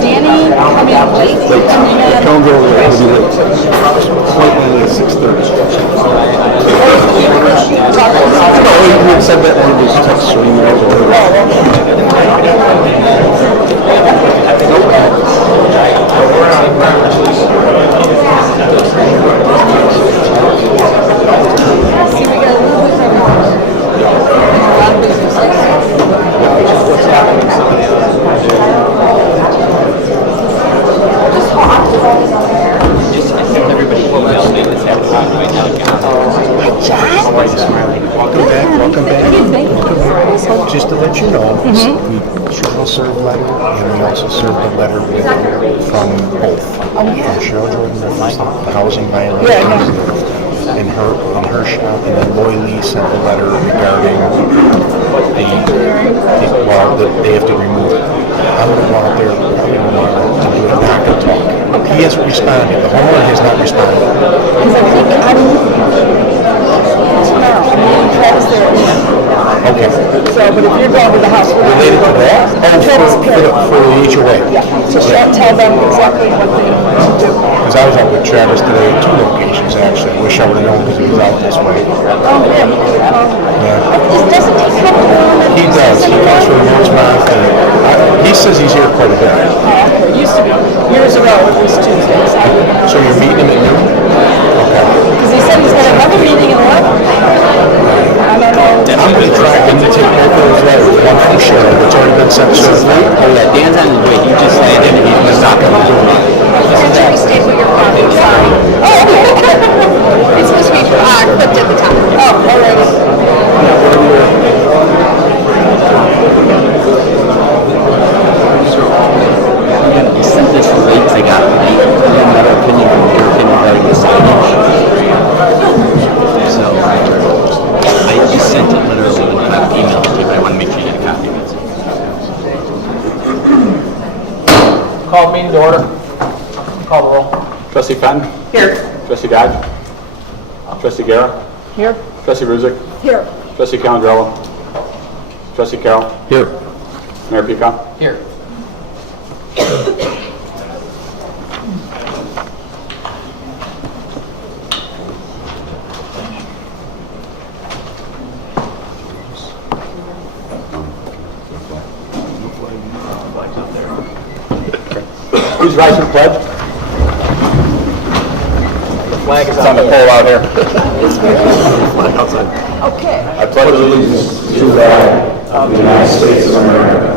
Danny coming late? Don't go away. It'll be late. Slightly late, 6:30. Oh, you had said that one of these texts or emails or Welcome back. Just to let you know, we Cheryl served letter, and we also served a letter from both. From Cheryl Jordan, the housing violations in her shop, and then Loy Lee sent a letter regarding they have to remove it. I'm going to go out there to do a doctor talk. He hasn't responded. The homeowner has not responded. Because I think Okay. So, but if you're going to the house, Related to that? For the HOA. Yeah. So tell them exactly what they need to do. Because I was out with Travis today at 2 locations, actually. I wish I would have known because he was out this way. Oh, yeah. Doesn't he come along? He does. He comes from Rosemont, and he says he's here quite a bit. It used to be. Years ago, it was Tuesdays. So you're meeting him at noon? Okay. Because he said he's got another meeting at 11. I don't know. I'm going to try to take both of those letters. One from Cheryl, that's already been sent to us. Oh yeah, Dan's on his way. He just landed and he was not coming to him. Can you state what you're from? Sorry. Oh, okay. It's supposed to be clipped at the top. Oh, all right. I sent this late because I got another opinion from your opinion regarding the signage. So I just sent it literally when I emailed it to you, but I want to make sure you get a copy of it. Call meeting to order. Call the roll. Trustee Fenn? Here. Trustee Dodge? Trustee Guerra? Here. Trustee Ruzick? Here. Trustee Calandrello? Trustee Carroll? Here. Mayor Peacock? Here. Please rise for the pledge. The flag is It's on the pole out here. Okay. I pledge allegiance to the flag of the United States of America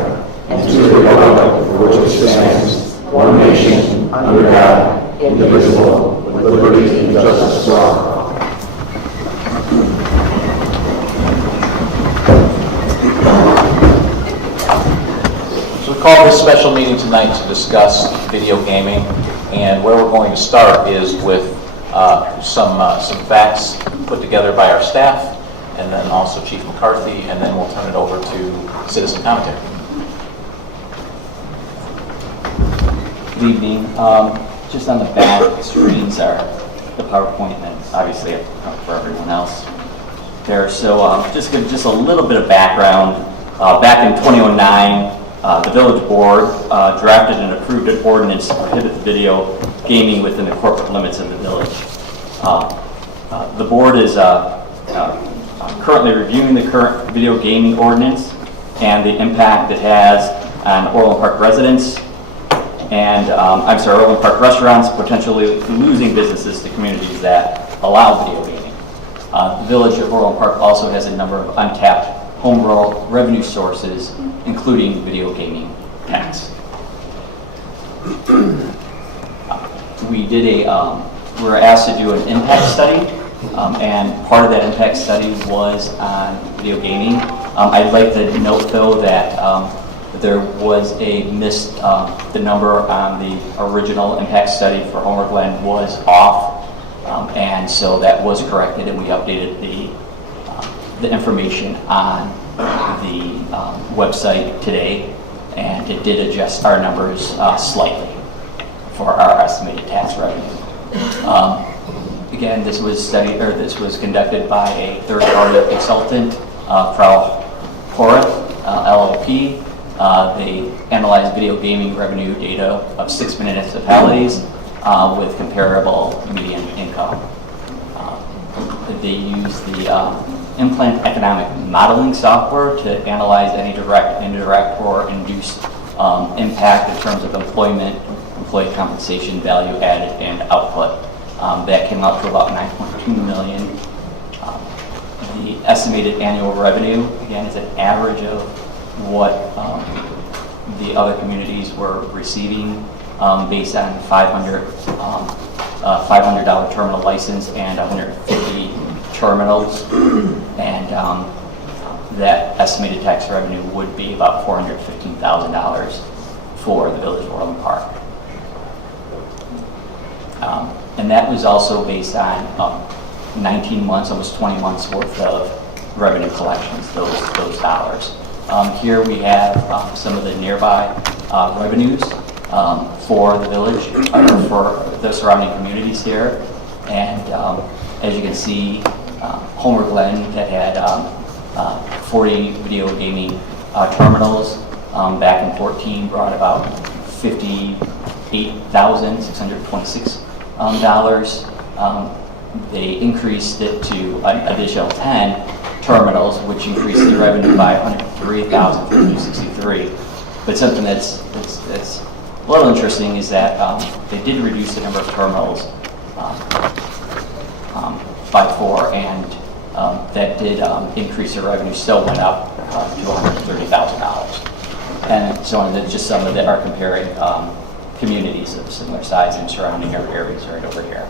and to the republic for which it stands, one nation, under God, indivisible, with liberty and justice for all. So we called this special meeting tonight to discuss video gaming, and where we're going to start is with some facts put together by our staff, and then also Chief McCarthy, and then we'll turn it over to citizen commentary. Good evening. Just on the back screens are the PowerPoint, and obviously for everyone else there. So just give just a little bit of background. Back in 2009, the Village Board drafted and approved an ordinance to prohibit video gaming within the corporate limits of the village. The board is currently reviewing the current video gaming ordinance and the impact it has on Orland Park residents and, Orland Park restaurants, potentially losing businesses to communities that allow video gaming. The Village of Orland Park also has a number of untapped home rural revenue sources, including video gaming tax. We were asked to do an impact study, and part of that impact study was on video gaming. I'd like to note, though, that there was a missed, the number on the original impact study for Homer Glen was off, and so that was corrected, and we updated the information on the website today, and it did adjust our numbers slightly for our estimated tax revenue. Again, this was conducted by a third-party consultant, Frau Horath, LLP, They analyzed video gaming revenue data of 6 municipalities with comparable median income. They use the implant economic modeling software to analyze any direct, indirect, or induced impact in terms of employment, employee compensation, value added, and output. That came out to about 9.2 million. The estimated annual revenue, again, is an average of what the other communities were receiving based on $500 terminal license and 150 terminals, and that estimated tax revenue would be about $415,000 for the Village of Orland Park. And that was also based on 19 months, almost 20 months worth of revenue collections, those dollars. Here we have some of the nearby revenues for the village, or for the surrounding communities here. And as you can see, Homer Glen, that had 40 video gaming terminals back in 14, brought about $58,626. They increased it to an additional 10 terminals, which increased the revenue by $103,363. But something that's a little interesting is that they did reduce the number of terminals by 4, and that did increase their revenue. Still went up to $130,000. And so on, that's just some of that are comparing communities of similar size and surrounding areas right over here.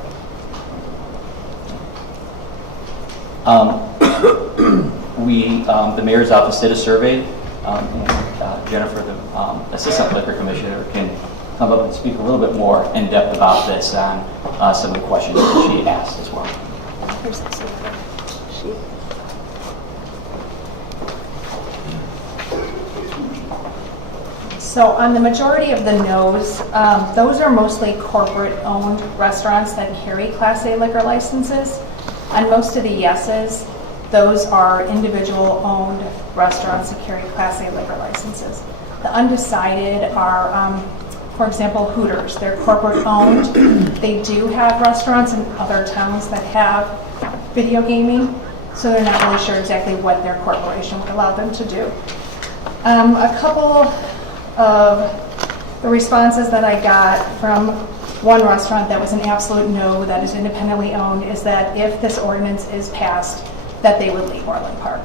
The mayor's office did a survey, and Jennifer, the assistant liquor commissioner, can come up and speak a little bit more in depth about this on some of the questions that she asked as well. So on the majority of the no's, those are mostly corporate-owned restaurants that carry Class A liquor licenses. On most of the yeses, those are individual-owned restaurants that carry Class A liquor licenses. The undecided are, for example, Hooters. They're corporate-owned. They do have restaurants in other towns that have video gaming, so they're not really sure exactly what their corporation would allow them to do. A couple of the responses that I got from one restaurant that was an absolute no, that is independently owned, is that if this ordinance is passed, that they would leave Orland Park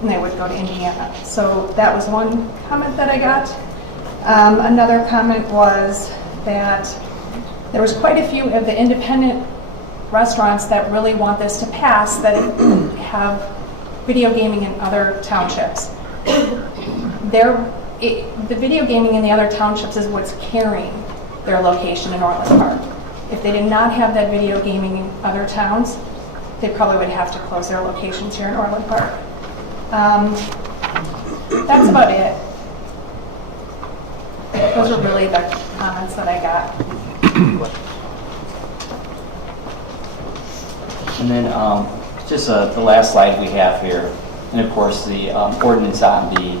and they would go to Indiana. So that was one comment that I got. Another comment was that there was quite a few of the independent restaurants that really want this to pass that have video gaming in other townships. The video gaming in the other townships is what's carrying their location in Orland Park. If they did not have that video gaming in other towns, they probably would have to close their locations here in Orland Park. That's about it. Those are really the comments that I got. And then just the last slide we have here, and of course the ordinance on the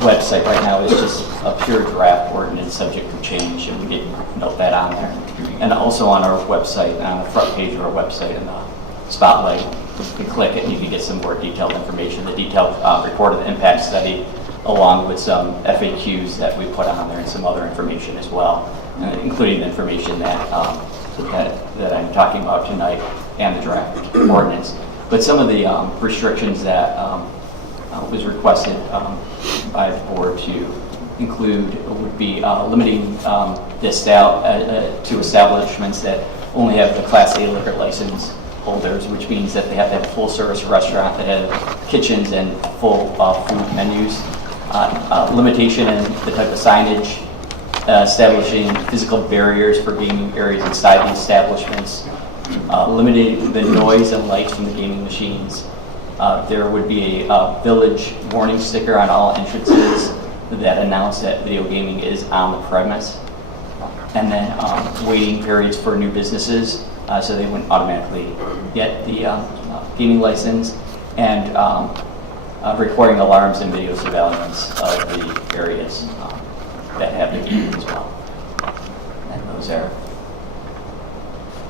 website right now is just a pure draft ordinance subject to change, and we did note that on there. And also on our website, on the front page of our website in the spotlight, you can click it and you can get some more detailed information, the detailed report of the impact study, along with some FAQs that we put on there and some other information as well, including the information that I'm talking about tonight and the draft ordinance. But some of the restrictions that was requested by the board to include would be limiting to establishments that only have the Class A liquor license holders, which means that they have to have a full-service restaurant that has kitchens and full food menus. Limitation in the type of signage, establishing physical barriers for gaming areas inside the establishments, limiting the noise and lights from the gaming machines. There would be a village warning sticker on all entrances that announce that video gaming is on the premise. And then waiting periods for new businesses, so they wouldn't automatically get the gaming license. And requiring alarms and video surveillance of the areas that have the gaming as well. And those are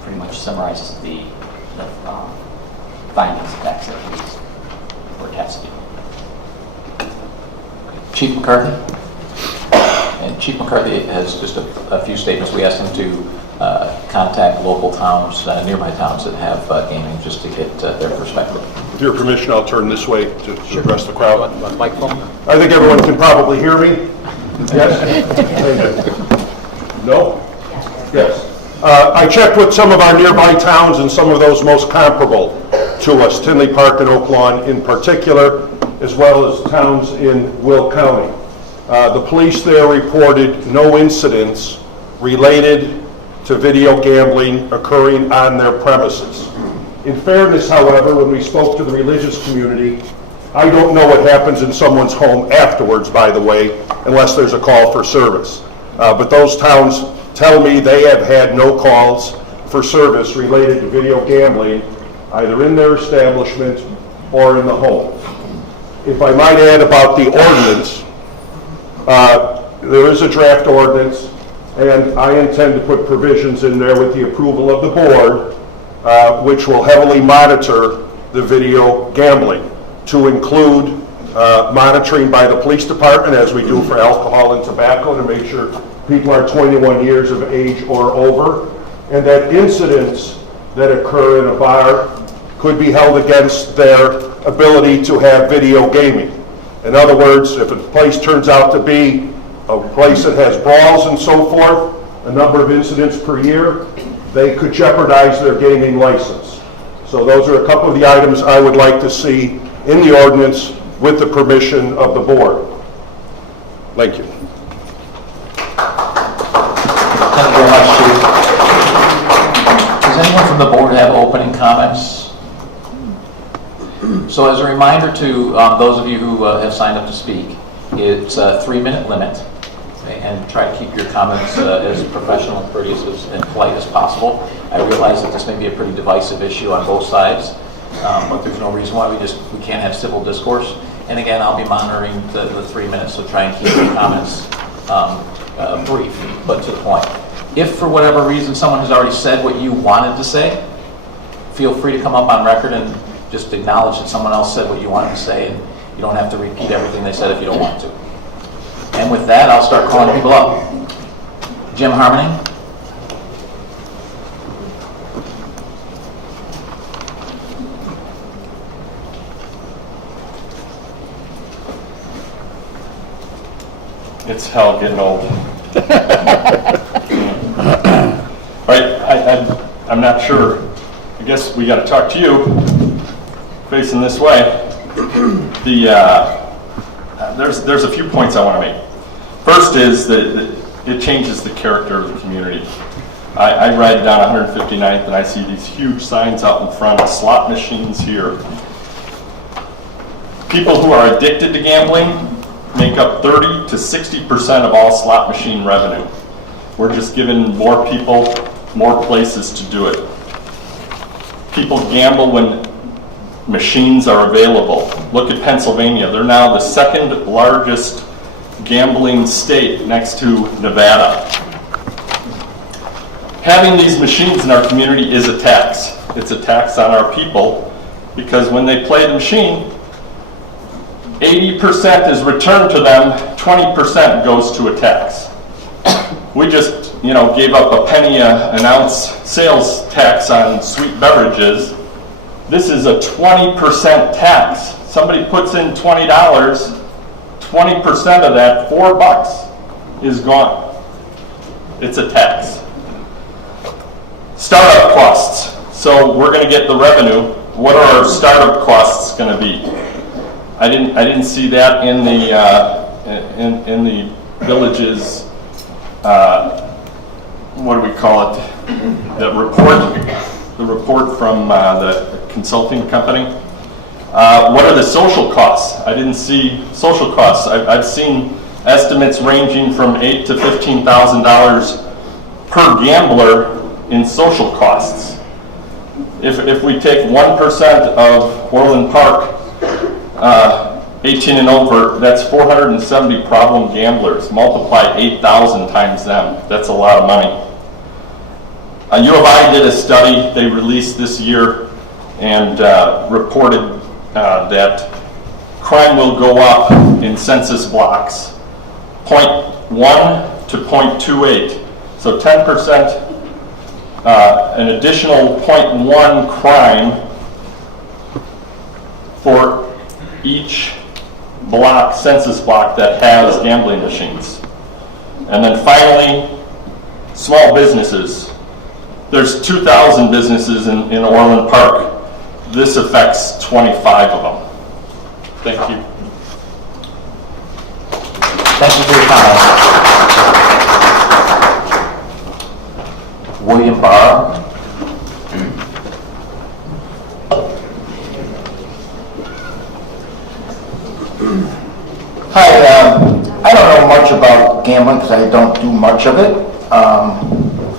pretty much summarizes the findings of facts that were tested. Chief McCarthy? And Chief McCarthy has just a few statements. We asked him to contact local towns, nearby towns that have gaming, just to get their perspective. With your permission, I'll turn this way to address the crowd. Microphone? I think everyone can probably hear me. Yes? No? Yes. I checked with some of our nearby towns and some of those most comparable to us, Tinley Park and Oak Lawn in particular, as well as towns in Will County. The police there reported no incidents related to video gambling occurring on their premises. In fairness, however, when we spoke to the religious community, I don't know what happens in someone's home afterwards, by the way, unless there's a call for service. But those towns tell me they have had no calls for service related to video gambling, either in their establishment or in the home. If I might add about the ordinance, there is a draft ordinance, and I intend to put provisions in there with the approval of the board, which will heavily monitor the video gambling, to include monitoring by the police department, as we do for alcohol and tobacco, to make sure people are 21 years of age or over, and that incidents that occur in a bar could be held against their ability to have video gaming. In other words, if a place turns out to be a place that has brawls and so forth, a number of incidents per year, they could jeopardize their gaming license. So those are a couple of the items I would like to see in the ordinance with the permission of the board. Thank you. Thank you very much, Chief. Does anyone from the board have opening comments? So as a reminder to those of you who have signed up to speak, it's a 3-minute limit, and try to keep your comments as professional and courteous and polite as possible. I realize that this may be a pretty divisive issue on both sides, but there's no reason why we can't have civil discourse. And again, I'll be monitoring the 3 minutes, so try and keep your comments brief, but to the point. If for whatever reason someone has already said what you wanted to say, feel free to come up on record and just acknowledge that someone else said what you wanted to say, and you don't have to repeat everything they said if you don't want to. And with that, I'll start calling people up. Jim Harmony? It's hell getting old. I'm not sure. I guess we got to talk to you facing this way. There's a few points I want to make. First is that it changes the character of the community. I ride down 159th and I see these huge signs out in front of slot machines here. People who are addicted to gambling make up 30 to 60% of all slot machine revenue. We're just giving more people more places to do it. People gamble when machines are available. Look at Pennsylvania. They're now the second largest gambling state next to Nevada. Having these machines in our community is a tax. It's a tax on our people because when they play the machine, 80% is returned to them, 20% goes to a tax. We just, gave up a penny an ounce sales tax on sweet beverages. This is a 20% tax. Somebody puts in $20, 20% of that, $4, is gone. It's a tax. Startup costs. So we're going to get the revenue. What are our startup costs going to be? I didn't see that in the in the village's what do we call it? The report from the consulting company. What are the social costs? I didn't see social costs. I've seen estimates ranging from $8,000 to $15,000 per gambler in social costs. If we take 1% of Orland Park 18 and over, that's 470 problem gamblers. Multiply 8,000 times them. That's a lot of money. U of I did a study they released this year and reported that crime will go up in census blocks 0.1 to 0.28. So 10%, an additional 0.1 crime for each block, census block that has gambling machines. And then finally, small businesses. There's 2,000 businesses in Orland Park. This affects 25 of them. Thank you. Thank you for your comments. William Barr. Hi, I don't know much about gambling because I don't do much of it,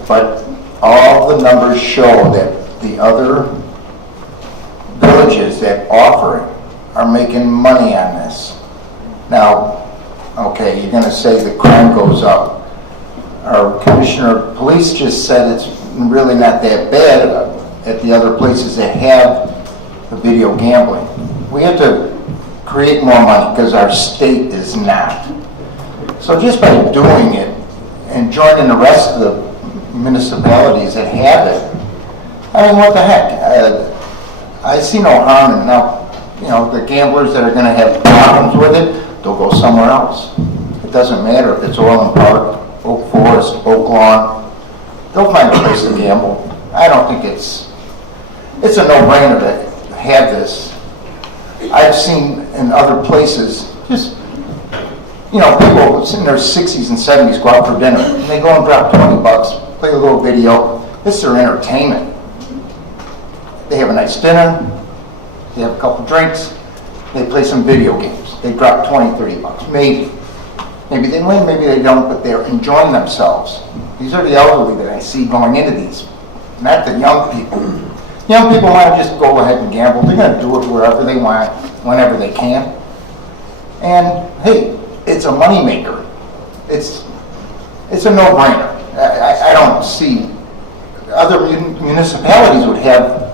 but all the numbers show that the other villages that offer it are making money on this. Now, okay, you're going to say the crime goes up. Our commissioner of police just said it's really not that bad at the other places that have the video gambling. We have to create more money because our state is not. So just by doing it and joining the rest of the municipalities that have it, I mean, what the heck? I see no harm in now. You know, the gamblers that are going to have problems with it, they'll go somewhere else. It doesn't matter if it's Orland Park, Oak Forest, Oak Lawn. They'll find a place to gamble. I don't think it's a no-brainer to have this. I've seen in other places, just, you know, people in their 60s and 70s go out for dinner, and they go and drop $20, play a little video. This is their entertainment. They have a nice dinner, they have a couple drinks, they play some video games. They drop $20, $30, maybe. Maybe they win, maybe they don't, but they're enjoying themselves. These are the elderly that I see going into these, not the young people. Young people want to just go ahead and gamble. They're going to do it wherever they want, whenever they can. And hey, it's a moneymaker. It's a no-brainer. I don't see other municipalities would have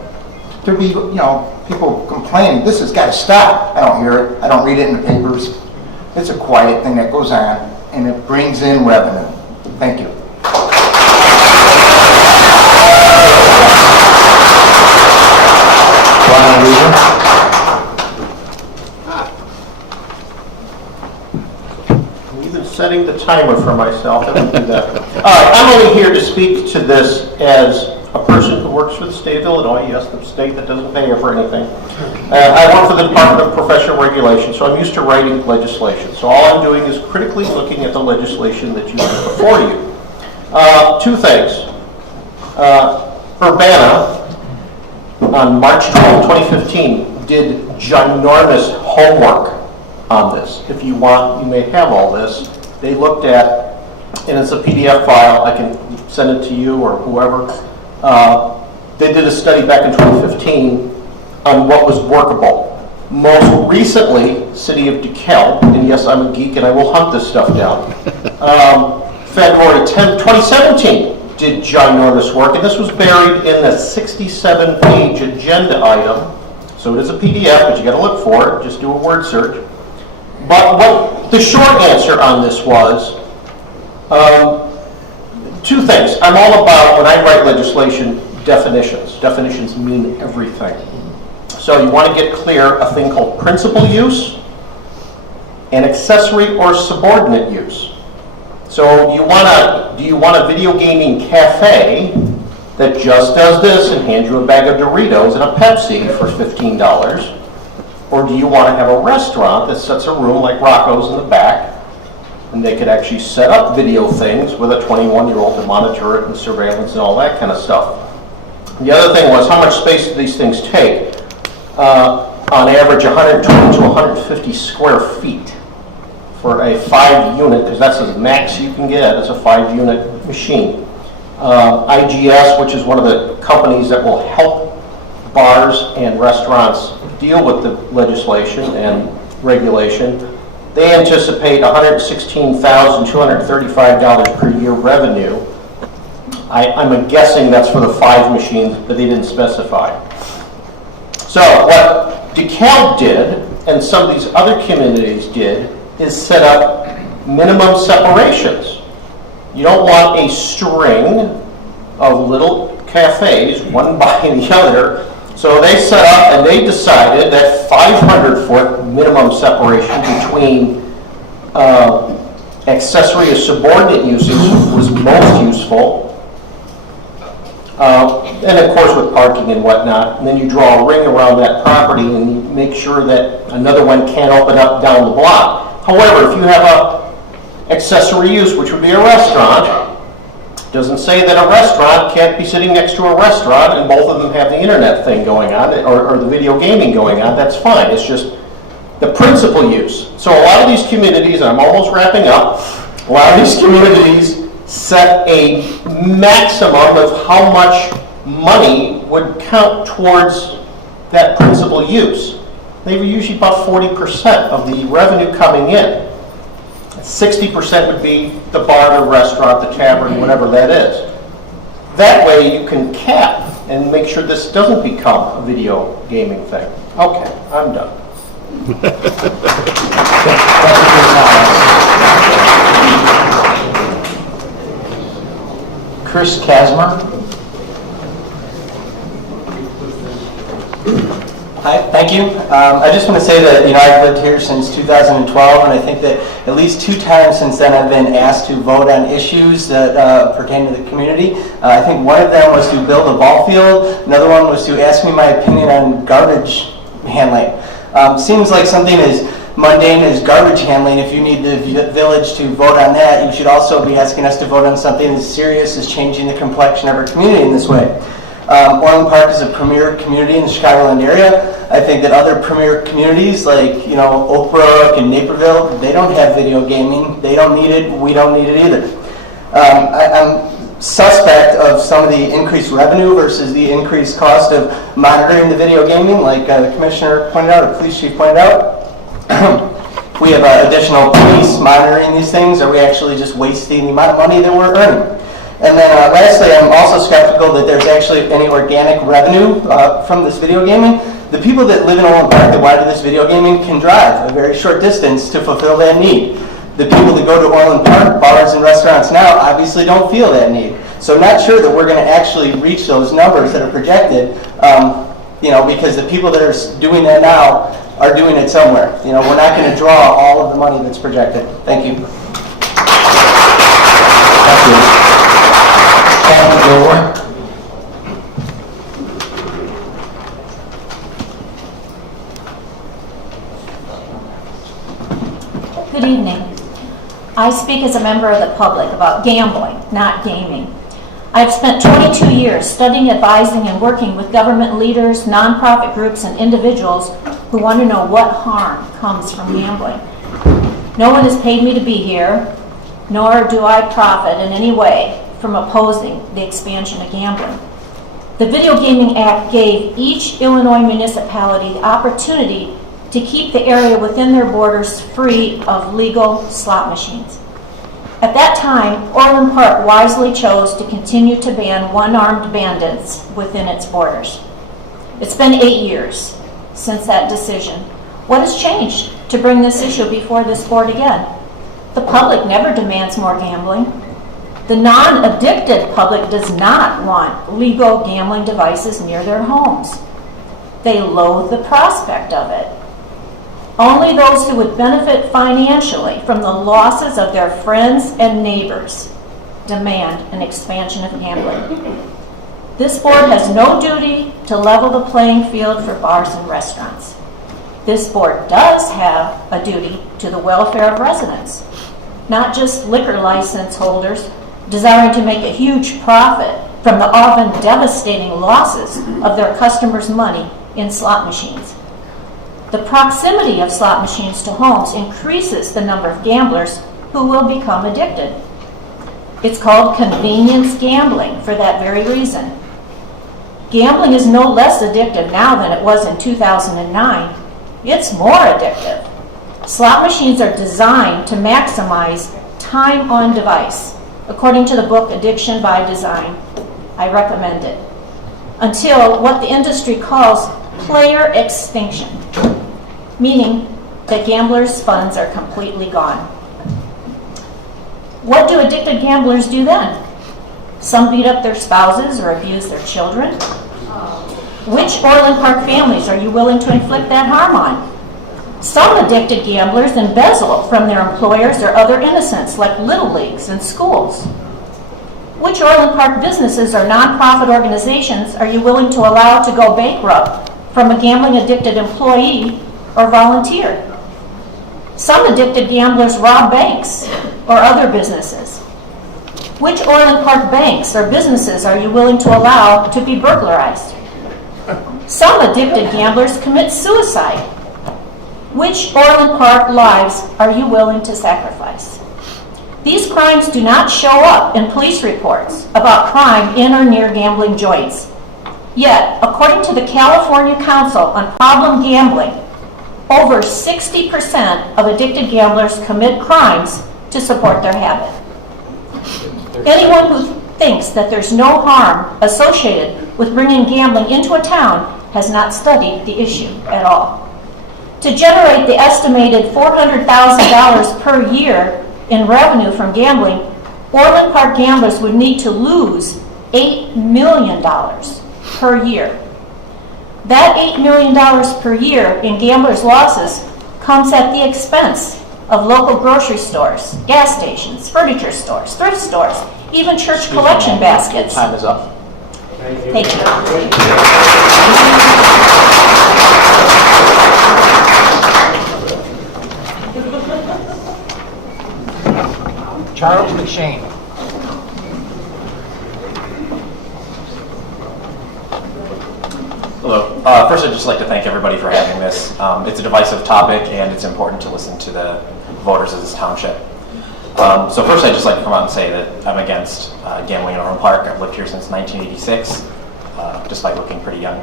to be, you know, people complaining. This has got to stop. I don't hear it. I don't read it in the papers. It's a quiet thing that goes on, and it brings in revenue. Thank you. I'm even setting the timer for myself. I don't do that. All right, I'm only here to speak to this as a person who works for the state of Illinois. Yes, the state that doesn't pay you for anything. I work for the Department of Professional Regulation, so I'm used to writing legislation. So all I'm doing is critically looking at the legislation that you have before you. Two things. Urbana, on March 12, 2015, did ginormous homework on this. If you want, you may have all this. They looked at, and it's a PDF file, I can send it to you or whoever. They did a study back in 2015 on what was workable. Most recently, City of DeKalb, and yes, I'm a geek and I will hunt this stuff down. February 10, 2017, did ginormous work, and this was buried in a 67-page agenda item. So it is a PDF, but you got to look for it. Just do a word search. But what the short answer on this was, two things. I'm all about, when I write legislation, definitions. Definitions mean everything. So you want to get clear a thing called principal use and accessory or subordinate use. So do you want a video gaming cafe that just does this and hands you a bag of Doritos and a Pepsi for $15? Or do you want to have a restaurant that sets a room like Rocco's in the back, and they could actually set up video things with a 21-year-old to monitor it and surveillance and all that kind of stuff? The other thing was, how much space do these things take? On average, 120 to 150 square feet for a 5-unit, because that's the max you can get as a 5-unit machine. IGS, which is one of the companies that will help bars and restaurants deal with the legislation and regulation. They anticipate $116,235 per year revenue. I'm guessing that's for the 5 machines, but they didn't specify. So what DeKalb did, and some of these other communities did, is set up minimum separations. You don't want a string of little cafes, one by the other. So they set up and they decided that 500-foot minimum separation between accessory or subordinate uses was most useful. And of course with parking and whatnot. And then you draw a ring around that property and you make sure that another one can't open up down the block. However, if you have a accessory use, which would be a restaurant, doesn't say that a restaurant can't be sitting next to a restaurant and both of them have the internet thing going on or the video gaming going on. That's fine. It's just the principal use. So a lot of these communities, and I'm almost wrapping up, a lot of these communities set a maximum of how much money would count towards that principal use. They were usually about 40% of the revenue coming in. 60% would be the bar, the restaurant, the tavern, whatever that is. That way you can cap and make sure this doesn't become a video gaming thing. Okay, I'm done. Chris Kasmer. Hi, thank you. I just want to say that I've lived here since 2012, and I think that at least 2 times since then I've been asked to vote on issues that pertain to the community. I think one of them was to build a ball field. Another one was to ask me my opinion on garbage handling. Seems like something as mundane as garbage handling. If you need the village to vote on that, you should also be asking us to vote on something as serious as changing the complexion of our community in this way. Orland Park is a premier community in the Chicagoland area. I think that other premier communities like, Oak Brook and Naperville, they don't have video gaming. They don't need it. We don't need it either. I'm suspect of some of the increased revenue versus the increased cost of monitoring the video gaming, like the commissioner pointed out, or police chief pointed out. We have additional police monitoring these things. Are we actually just wasting the amount of money that we're earning? And then lastly, I'm also skeptical that there's actually any organic revenue from this video gaming. The people that live in Orland Park that want to do this video gaming can drive a very short distance to fulfill that need. The people that go to Orland Park, bars and restaurants now, obviously don't feel that need. So I'm not sure that we're going to actually reach those numbers that are projected, because the people that are doing that now are doing it somewhere. We're not going to draw all of the money that's projected. Thank you. Good evening. I speak as a member of the public about gambling, not gaming. I've spent 22 years studying, advising, and working with government leaders, nonprofit groups, and individuals who want to know what harm comes from gambling. No one has paid me to be here, nor do I profit in any way from opposing the expansion of gambling. The Video Gaming Act gave each Illinois municipality the opportunity to keep the area within their borders free of legal slot machines. At that time, Orland Park wisely chose to continue to ban one-armed bandits within its borders. It's been 8 years since that decision. What has changed to bring this issue before this board again? The public never demands more gambling. The non-addicted public does not want legal gambling devices near their homes. They loathe the prospect of it. Only those who would benefit financially from the losses of their friends and neighbors demand an expansion of gambling. This board has no duty to level the playing field for bars and restaurants. This board does have a duty to the welfare of residents, not just liquor license holders desiring to make a huge profit from the often devastating losses of their customers' money in slot machines. The proximity of slot machines to homes increases the number of gamblers who will become addicted. It's called convenience gambling for that very reason. Gambling is no less addictive now than it was in 2009. It's more addictive. Slot machines are designed to maximize time on device. According to the book Addiction by Design, I recommend it. Until what the industry calls player extinction, meaning that gamblers' funds are completely gone. What do addicted gamblers do then? Some beat up their spouses or abuse their children. Which Orland Park families are you willing to inflict that harm on? Some addicted gamblers embezzle from their employers or other innocents, like little leagues and schools. Which Orland Park businesses or nonprofit organizations are you willing to allow to go bankrupt from a gambling-addicted employee or volunteer? Some addicted gamblers rob banks or other businesses. Which Orland Park banks or businesses are you willing to allow to be burglarized? Some addicted gamblers commit suicide. Which Orland Park lives are you willing to sacrifice? These crimes do not show up in police reports about crime in or near gambling joints. Yet, according to the California Council on Problem Gambling, over 60% of addicted gamblers commit crimes to support their habit. Anyone who thinks that there's no harm associated with bringing gambling into a town has not studied the issue at all. To generate the estimated $400,000 per year in revenue from gambling, Orland Park gamblers would need to lose $8 million per year. That $8 million per year in gamblers' losses comes at the expense of local grocery stores, gas stations, furniture stores, thrift stores, even church collection baskets. Time is up. Thank you. Charles McShane. Hello. First, I'd just like to thank everybody for having this. It's a divisive topic, and it's important to listen to the voters of this township. So first, I'd just like to come out and say that I'm against gambling in Orland Park. I've lived here since 1986, despite looking pretty young.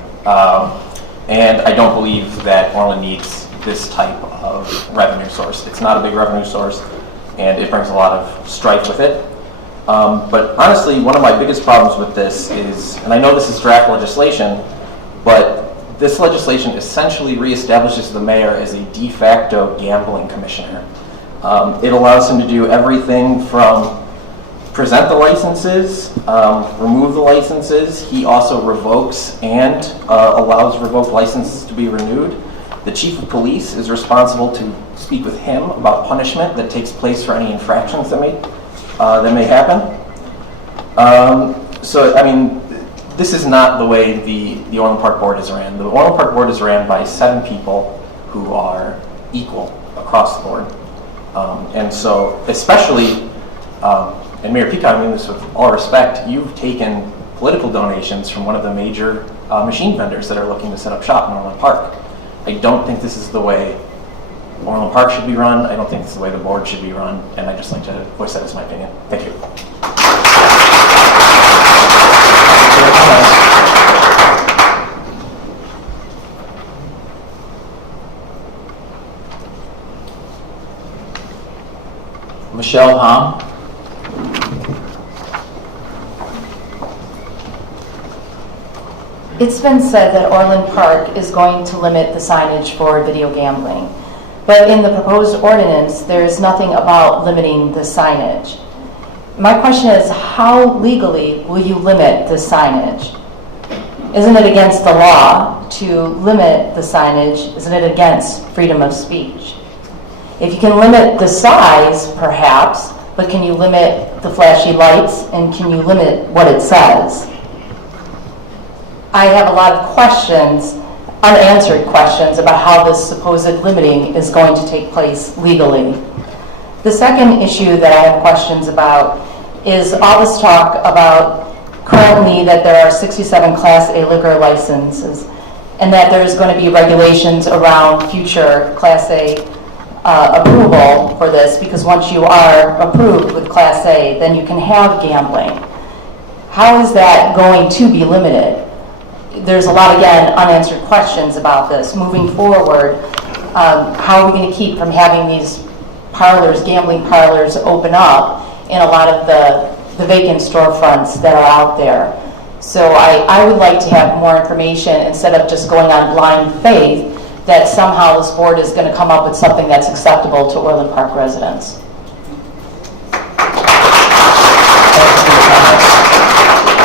And I don't believe that Orland needs this type of revenue source. It's not a big revenue source, and it brings a lot of strife with it. But honestly, one of my biggest problems with this is, and I know this is draft legislation, but this legislation essentially reestablishes the mayor as a de facto gambling commissioner. It allows him to do everything from present the licenses, remove the licenses. He also revokes and allows revoked licenses to be renewed. The chief of police is responsible to speak with him about punishment that takes place for any infractions that may happen. So, I mean, this is not the way the Orland Park Board is ran. The Orland Park Board is ran by 7 people who are equal across the board. And so, especially, and Mayor Peacock, I mean this with all respect, you've taken political donations from one of the major machine vendors that are looking to set up shop in Orland Park. I don't think this is the way Orland Park should be run. I don't think it's the way the board should be run, and I'd just like to voice that as my opinion. Thank you. Michelle Hom. It's been said that Orland Park is going to limit the signage for video gambling. But in the proposed ordinance, there is nothing about limiting the signage. My question is, how legally will you limit the signage? Isn't it against the law to limit the signage? Isn't it against freedom of speech? If you can limit the size, perhaps, but can you limit the flashy lights and can you limit what it says? I have a lot of questions, unanswered questions, about how this supposed limiting is going to take place legally. The second issue that I have questions about is all this talk about currently that there are 67 Class A liquor licenses and that there's going to be regulations around future Class A approval for this, because once you are approved with Class A, then you can have gambling. How is that going to be limited? There's a lot, again, unanswered questions about this. Moving forward, how are we going to keep from having these parlors, gambling parlors open up in a lot of the vacant storefronts that are out there? So I would like to have more information instead of just going on blind faith that somehow this board is going to come up with something that's acceptable to Orland Park residents.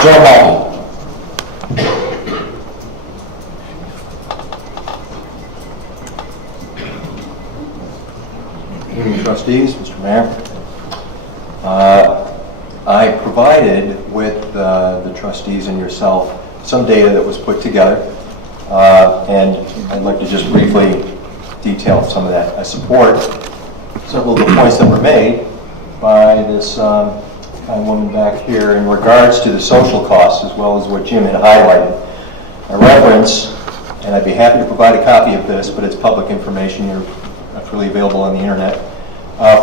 Joe Mulvey. Evening, trustees, Mr. Mayor. I provided with the trustees and yourself some data that was put together, and I'd like to just briefly detail some of that. I support several of the points that were made by this kind woman back here in regards to the social costs, as well as what Jim had highlighted. I reference, and I'd be happy to provide a copy of this, but it's public information. It's freely available on the internet.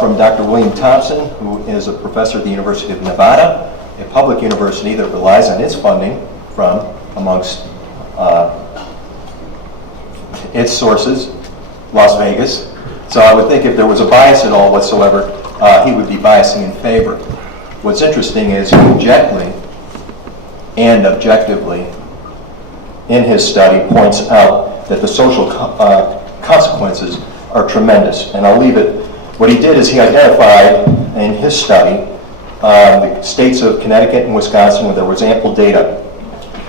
From Dr. William Thompson, who is a professor at the University of Nevada, a public university that relies on its funding from, amongst its sources, Las Vegas. So I would think if there was a bias at all whatsoever, he would be biasing in favor. What's interesting is he objectively and objectively in his study points out that the social consequences are tremendous. And I'll leave it. What he did is he identified in his study the states of Connecticut and Wisconsin where there was ample data.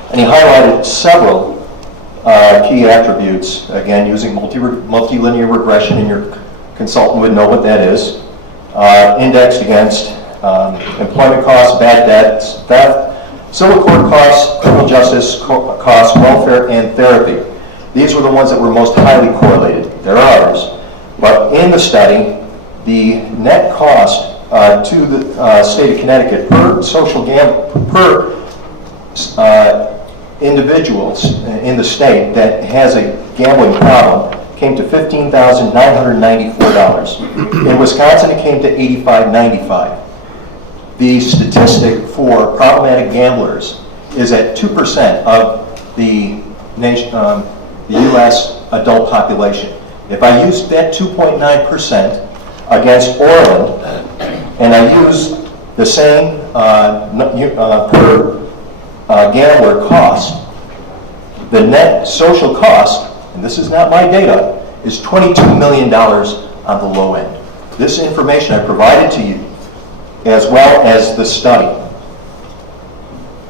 And he highlighted several key attributes, again, using multilinear regression, and your consultant would know what that is, indexed against employment costs, bad debts, theft, civil court costs, criminal justice costs, welfare, and therapy. These were the ones that were most highly correlated. There are others. But in the study, the net cost to the state of Connecticut per individuals in the state that has a gambling problem came to $15,994. In Wisconsin, it came to $85.95. The statistic for problematic gamblers is at 2% of the U.S. adult population. If I use that 2.9% against Orland, and I use the same per gambler cost, the net social cost, and this is not my data, is $22 million on the low end. This information I provided to you, as well as the study.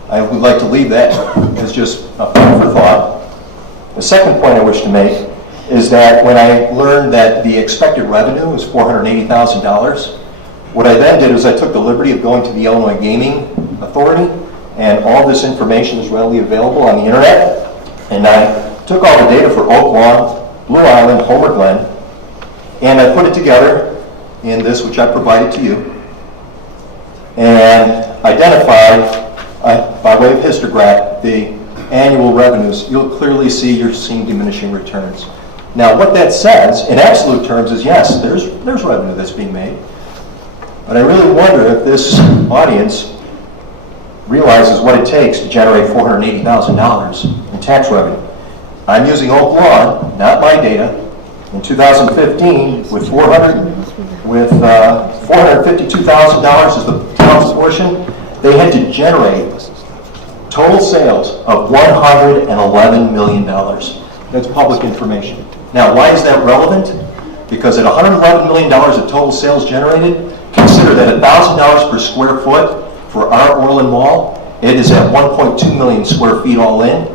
I would like to leave that as just a point for thought. The second point I wish to make is that when I learned that the expected revenue was $480,000, what I then did is I took the liberty of going to the Illinois Gaming Authority, and all this information is readily available on the internet, and I took all the data for Oak Lawn, Blue Island, Homer Glen, and I put it together in this, which I provided to you, and identified, by way of histograph, the annual revenues. You'll clearly see you're seeing diminishing returns. Now, what that says, in absolute terms, is yes, there's revenue that's being made. But I really wonder if this audience realizes what it takes to generate $480,000 in tax revenue. I'm using Oak Lawn, not my data. In 2015, with $452,000 as the town's portion, they had to generate total sales of $111 million. That's public information. Now, why is that relevant? Because at $111 million of total sales generated, consider that $1,000 per square foot for our Orland Mall, it is at 1.2 million square feet all in.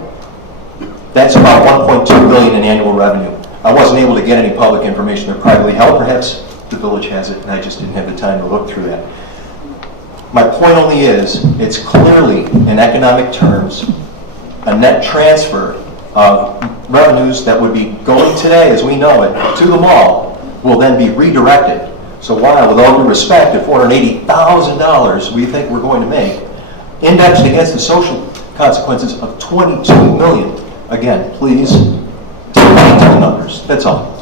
That's about 1.2 billion in annual revenue. I wasn't able to get any public information. They're privately held. Perhaps the village has it, and I just didn't have the time to look through that. My point only is, it's clearly, in economic terms, a net transfer of revenues that would be going today, as we know it, to the mall, will then be redirected. So while, with all due respect, at $480,000 we think we're going to make, indexed against the social consequences of $22 million, again, please take me to the numbers. That's all.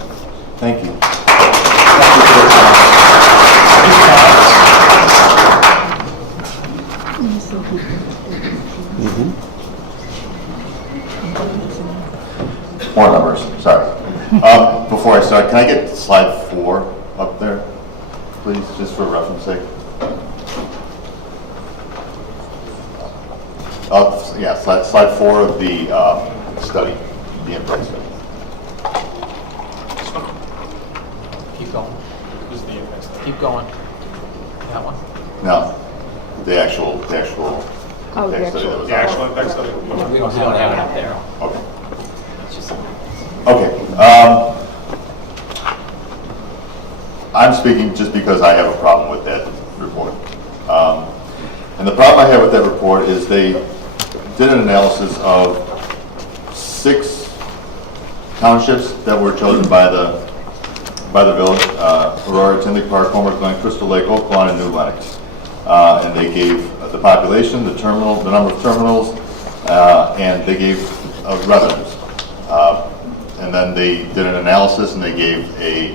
Thank you. More numbers, sorry. Before I start, can I get slide 4 up there, please, just for reference sake? Yeah, slide 4 of the study, the impact study. Keep going. Keep going. That one. No, the actual impact study that was. The actual impact study? We don't have it up there. Okay. Okay. I'm speaking just because I have a problem with that report. And the problem I have with that report is they did an analysis of 6 townships that were chosen by the village: Aurora, Tinley Park, Homer, Glen, Crystal Lake, Oak Lawn, and New Lenox. And they gave the population, the number of terminals, and they gave revenues. And then they did an analysis, and they gave an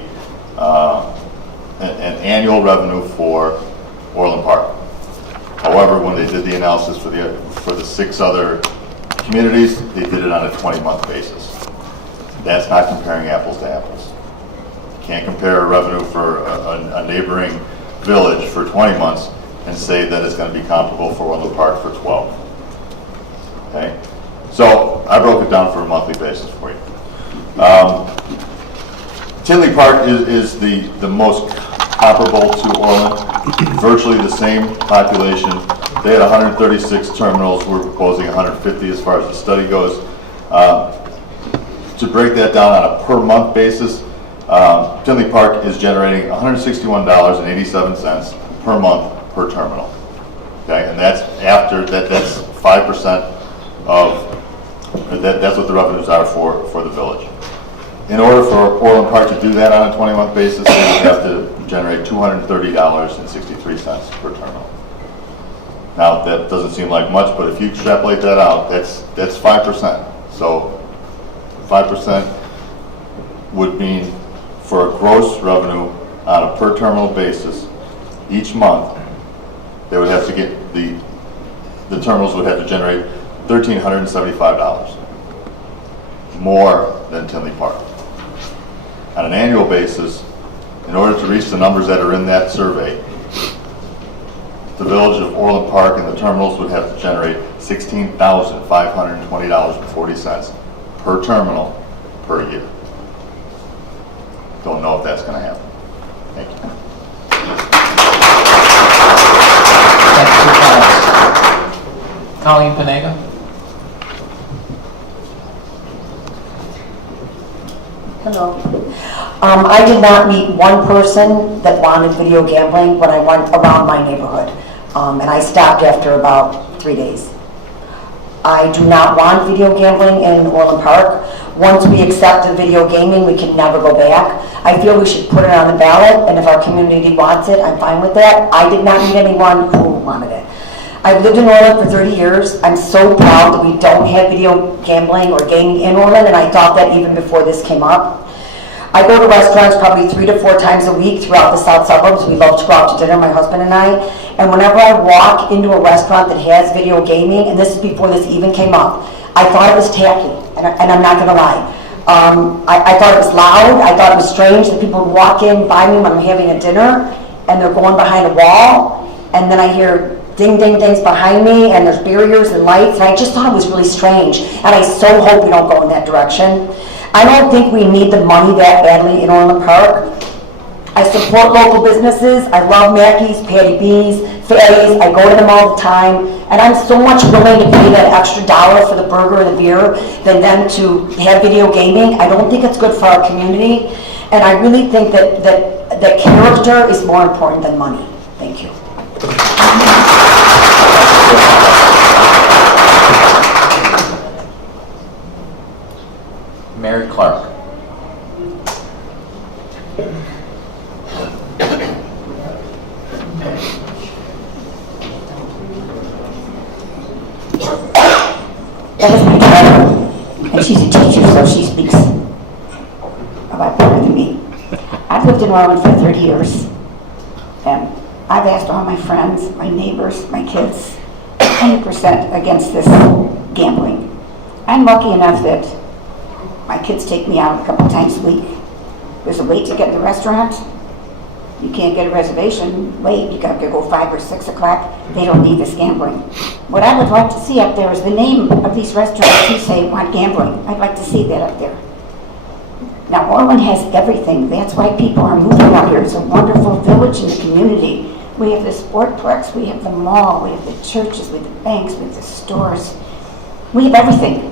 annual revenue for Orland Park. However, when they did the analysis for the 6 other communities, they did it on a 20-month basis. That's not comparing apples to apples. You can't compare a revenue for a neighboring village for 20 months and say that it's going to be comparable for Orland Park for 12. Okay? So I broke it down for a monthly basis for you. Tinley Park is the most comparable to Orland, virtually the same population. They had 136 terminals. We're proposing 150 as far as the study goes. To break that down on a per month basis, Tinley Park is generating $161.87 per month per terminal. Okay, and that's after that's 5% of that's what the revenues are for the village. In order for Orland Park to do that on a 20-month basis, they would have to generate $230.63 per terminal. Now, that doesn't seem like much, but if you extrapolate that out, that's 5%. So 5% would mean for a gross revenue on a per terminal basis each month, they would have to get the terminals would have to generate $1,375 more than Tinley Park. On an annual basis, in order to reach the numbers that are in that survey, the Village of Orland Park and the terminals would have to generate $16,520.40 per terminal per year. Don't know if that's going to happen. Thank you. Colleen Panega? Hello. I did not meet one person that wanted video gambling when I went around my neighborhood, and I stopped after about 3 days. I do not want video gambling in Orland Park. Once we accept the video gaming, we can never go back. I feel we should put it on the ballot, and if our community wants it, I'm fine with that. I did not meet anyone who wanted it. I've lived in Orland for 30 years. I'm so proud that we don't have video gambling or gaming in Orland, and I thought that even before this came up. I go to restaurants probably 3 to 4 times a week throughout the south suburbs. We love to go out to dinner, my husband and I. And whenever I walk into a restaurant that has video gaming, and this is before this even came up, I thought it was tacky, and I'm not gonna lie. I thought it was loud. I thought it was strange that people would walk in by me when I'm having a dinner, and they're going behind a wall, and then I hear ding, ding, dings behind me, and there's barriers and lights, and I just thought it was really strange, and I so hope we don't go in that direction. I don't think we need the money that badly in Orland Park. I support local businesses. I love Mackey's, Patty B's, Fatty's. I go to them all the time, and I'm so much willing to pay that extra $1 for the burger and the beer than them to have video gaming. I don't think it's good for our community, and I really think that character is more important than money. Thank you. Mary Clark. That is my daughter, and she's a teacher, so she speaks about better than me. I've lived in Orland for 30 years, and I've asked all my friends, my neighbors, my kids, 100% against this gambling. I'm lucky enough that My kids take me out a couple times a week. There's a wait to get in the restaurant. You can't get a reservation late. You got to go 5 or 6 o'clock. They don't need this gambling. What I would like to see up there is the name of these restaurants you say want gambling. I'd like to see that up there. Now, Orland has everything. That's why people are moving out here. It's a wonderful village in the community. We have the sportplex, we have the mall, we have the churches, we have the banks, we have the stores. We have everything.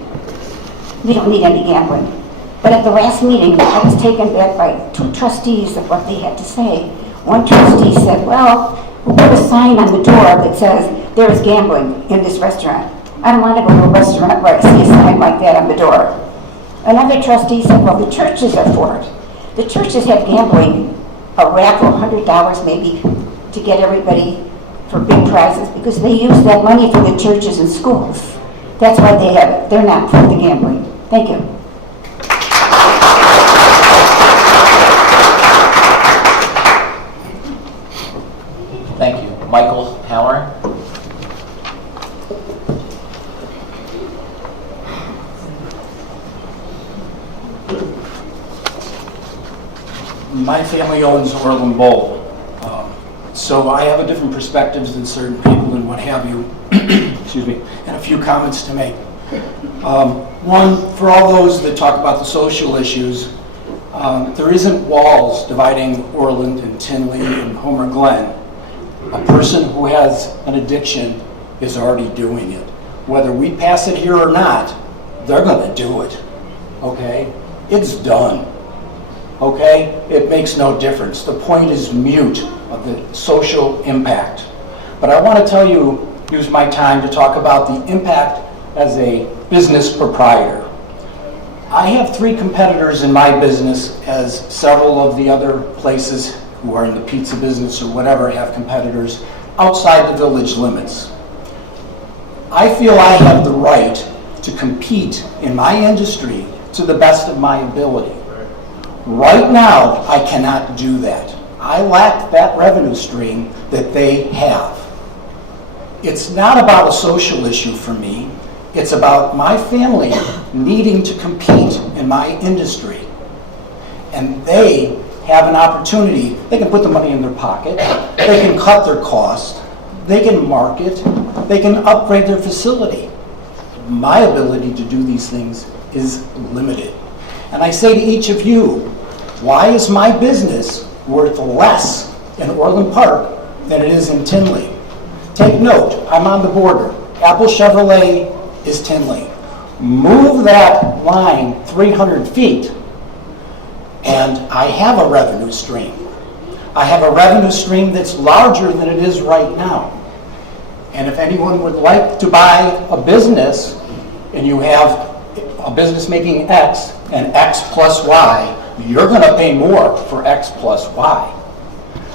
We don't need any gambling. But at the last meeting, I was taken back by 2 trustees of what they had to say. One trustee said, well, we'll put a sign on the door that says there is gambling in this restaurant. I don't want to go to a restaurant where I see a sign like that on the door. Another trustee said, well, the churches are for it. The churches have gambling, a raffle, $100 maybe, to get everybody for big prizes because they use that money for the churches and schools. That's why they have it. They're not for the gambling. Thank you. Thank you. Michael Halloran? My family owns Orland Bowl, so I have a different perspectives than certain people and what have you. Excuse me, and a few comments to make. One, for all those that talk about the social issues, there isn't walls dividing Orland and Tinley and Homer Glen. A person who has an addiction is already doing it. Whether we pass it here or not, they're going to do it. Okay? It's done. Okay? It makes no difference. The point is mute of the social impact. But I want to tell you, use my time to talk about the impact as a business proprietor. I have 3 competitors in my business, as several of the other places who are in the pizza business or whatever have competitors outside the village limits. I feel I have the right to compete in my industry to the best of my ability. Right now, I cannot do that. I lack that revenue stream that they have. It's not about a social issue for me. It's about my family needing to compete in my industry. And they have an opportunity. They can put the money in their pocket. They can cut their cost. They can market. They can upgrade their facility. My ability to do these things is limited. And I say to each of you, why is my business worth less in Orland Park than it is in Tinley? Take note, I'm on the border. Apple Chevrolet is Tinley. Move that line 300 feet and I have a revenue stream. I have a revenue stream that's larger than it is right now. And if anyone would like to buy a business and you have a business making X and X plus Y, you're going to pay more for X plus Y.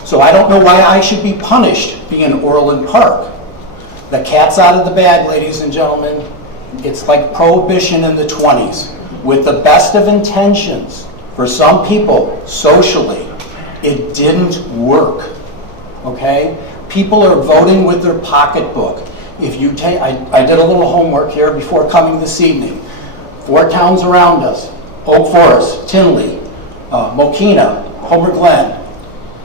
So I don't know why I should be punished being in Orland Park. The cat's out of the bag, ladies and gentlemen. It's like prohibition in the 20s. With the best of intentions, for some people, socially, it didn't work. Okay? People are voting with their pocketbook. If you take, I did a little homework here before coming this evening. 4 towns around us: Oak Forest, Tinley, Mokina, Homer Glen.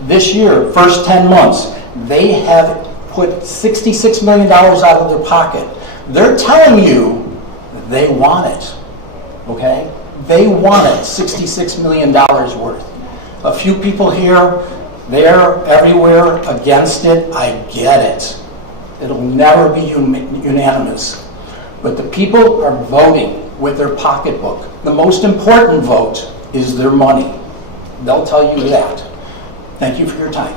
This year, first 10 months, they have put $66 million out of their pocket. They're telling you they want it. Okay? They want it, $66 million worth. A few people here, there, everywhere, against it. I get it. It'll never be unanimous. But the people are voting with their pocketbook. The most important vote is their money. They'll tell you that. Thank you for your time.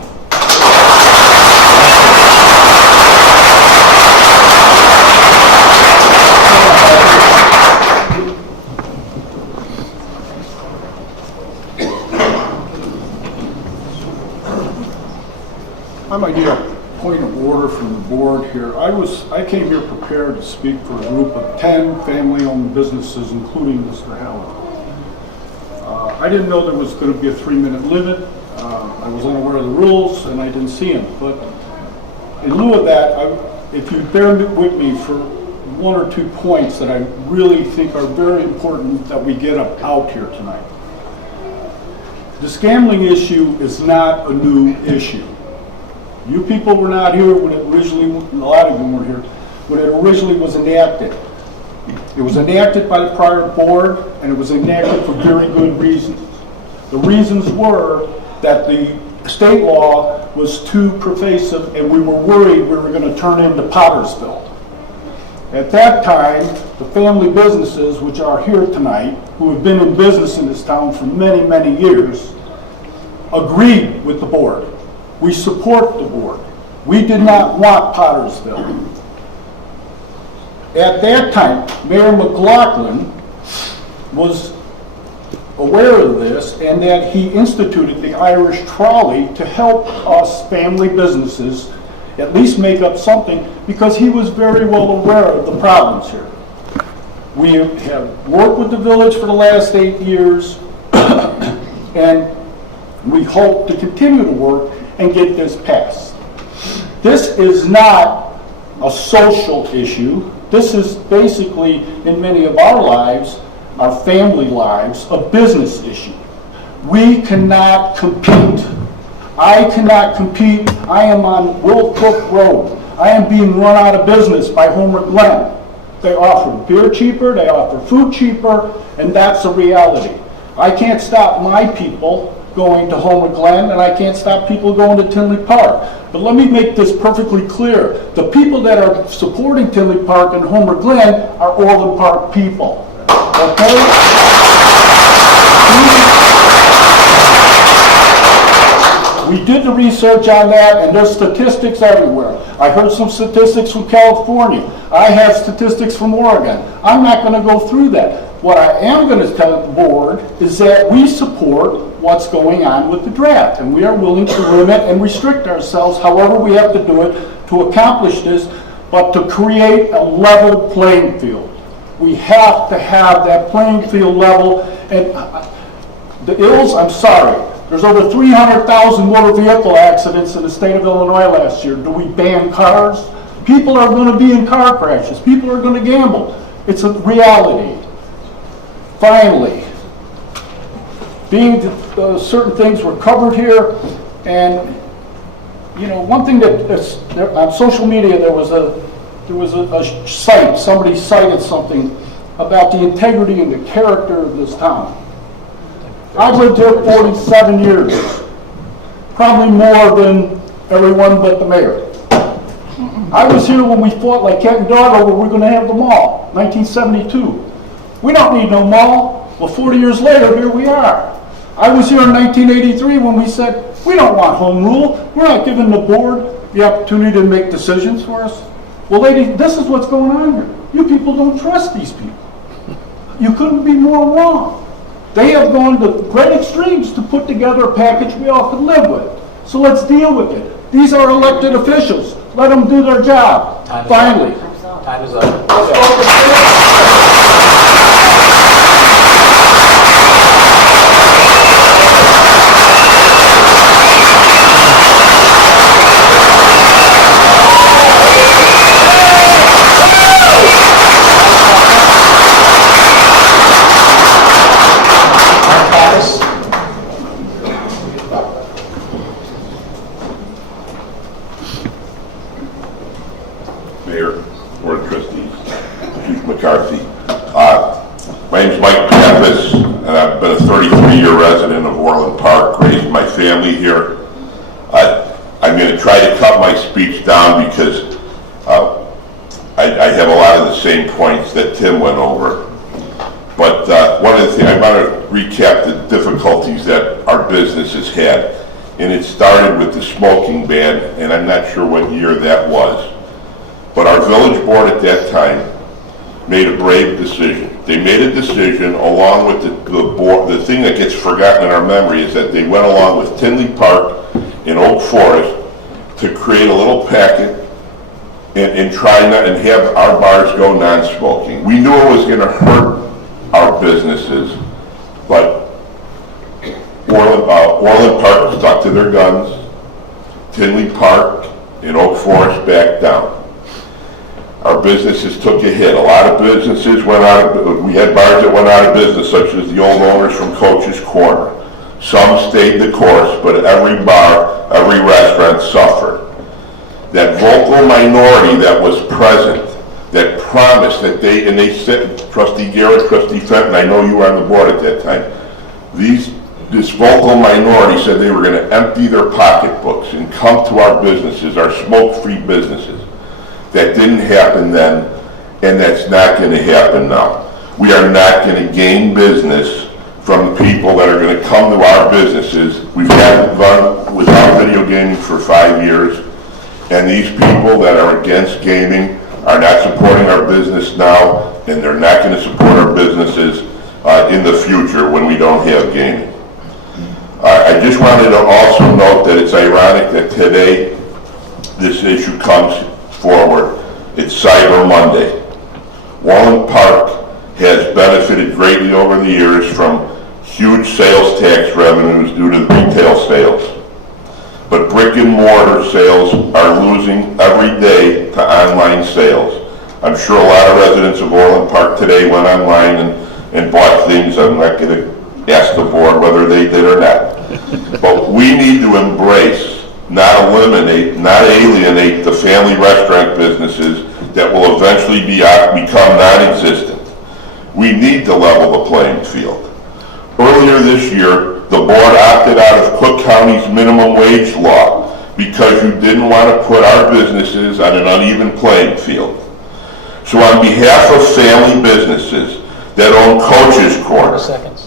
I might need a point of order from the board here. I came here prepared to speak for a group of 10 family-owned businesses, including Mr. Halloran. I didn't know there was going to be a 3-minute limit. I was unaware of the rules, and I didn't see them. But in lieu of that, if you bear with me for one or two points that I really think are very important that we get out here tonight. This gambling issue is not a new issue. You people were not here when it originally, a lot of you weren't here, when it originally was enacted. It was enacted by the prior board, and it was enacted for very good reasons. The reasons were that the state law was too pervasive, and we were worried we were going to turn into Pottersville. At that time, the family businesses, which are here tonight, who have been in business in this town for many, many years, agreed with the board. We support the board. We did not want Pottersville. At that time, Mayor McLaughlin was aware of this, and that he instituted the Irish Trolley to help us family businesses at least make up something, because he was very well aware of the problems here. We have worked with the village for the last 8 years, and we hope to continue to work and get this passed. This is not a social issue. This is basically, in many of our lives, our family lives, a business issue. We cannot compete. I cannot compete. I am on Will Cook Road. I am being run out of business by Homer Glen. They offer beer cheaper, they offer food cheaper, and that's a reality. I can't stop my people going to Homer Glen, and I can't stop people going to Tinley Park. But let me make this perfectly clear. The people that are supporting Tinley Park and Homer Glen are Orland Park people. Okay? We did the research on that, and there's statistics everywhere. I heard some statistics from California. I have statistics from Oregon. I'm not going to go through that. What I am going to tell the board is that we support what's going on with the draft, and we are willing to limit and restrict ourselves however we have to do it to accomplish this, but to create a level playing field. We have to have that playing field level, and the ills, I'm sorry, there's over 300,000 motor vehicle accidents in the state of Illinois last year. Do we ban cars? People are going to be in car crashes. People are going to gamble. It's a reality. Finally, being certain things were covered here, and you know, one thing that on social media there was a site, somebody cited something about the integrity and the character of this town. I've lived here 47 years, probably more than everyone but the mayor. I was here when we fought like cat and dog over we're going to have the mall, 1972. We don't need no mall. Well, 40 years later, here we are. I was here in 1983 when we said, we don't want home rule. We're not giving the board the opportunity to make decisions for us. Well, ladies, this is what's going on here. You people don't trust these people. You couldn't be more wrong. They have gone to great extremes to put together a package we all could live with. So let's deal with it. These are elected officials. Let them do their job. Finally. Time is up. Mayor, Board of Trustees, Chief McCarthy. My name is Mike Pappas, and I've been a 33-year resident of Orland Park, raised my family here. I'm going to try to cut my speech down because I have a lot of the same points that Tim went over. But one of the things, I want to recap the difficulties that our business has had. And it started with the smoking ban, and I'm not sure what year that was. But our village board at that time made a brave decision. They made a decision along with the board. The thing that gets forgotten in our memory is that they went along with Tinley Park and Oak Forest to create a little packet and try not and have our bars go non-smoking. We knew it was going to hurt our businesses, but Orland Park stuck to their guns. Tinley Park and Oak Forest backed down. our businesses took a hit. A lot of businesses went out of, we had bars that went out of business, such as the old owners from Coach's Corner. Some stayed the course, but every bar, every restaurant suffered. That vocal minority that was present, that promised that they said, Trustee Garrett, Trustee Fenton, I know you were on the board at that time, this vocal minority said they were going to empty their pocketbooks and come to our businesses, our smoke-free businesses. That didn't happen then, and that's not going to happen now. We are not going to gain business from the people that are going to come to our businesses. We've had run without video gaming for 5 years, and these people that are against gaming are not supporting our business now, and they're not going to support our businesses in the future when we don't have gaming. I just wanted to also note that it's ironic that today this issue comes forward. It's Cyber Monday. Orland Park has benefited greatly over the years from huge sales tax revenues due to retail sales. But brick and mortar sales are losing every day to online sales. I'm sure a lot of residents of Orland Park today went online and bought things. I'm not going to ask the board whether they did or not. But we need to embrace, not eliminate, not alienate the family restaurant businesses that will eventually become non-existent. We need to level the playing field. Earlier this year, the board opted out of Cook County's minimum wage law because you didn't want to put our businesses on an uneven playing field. So on behalf of family businesses that own Coach's Corner,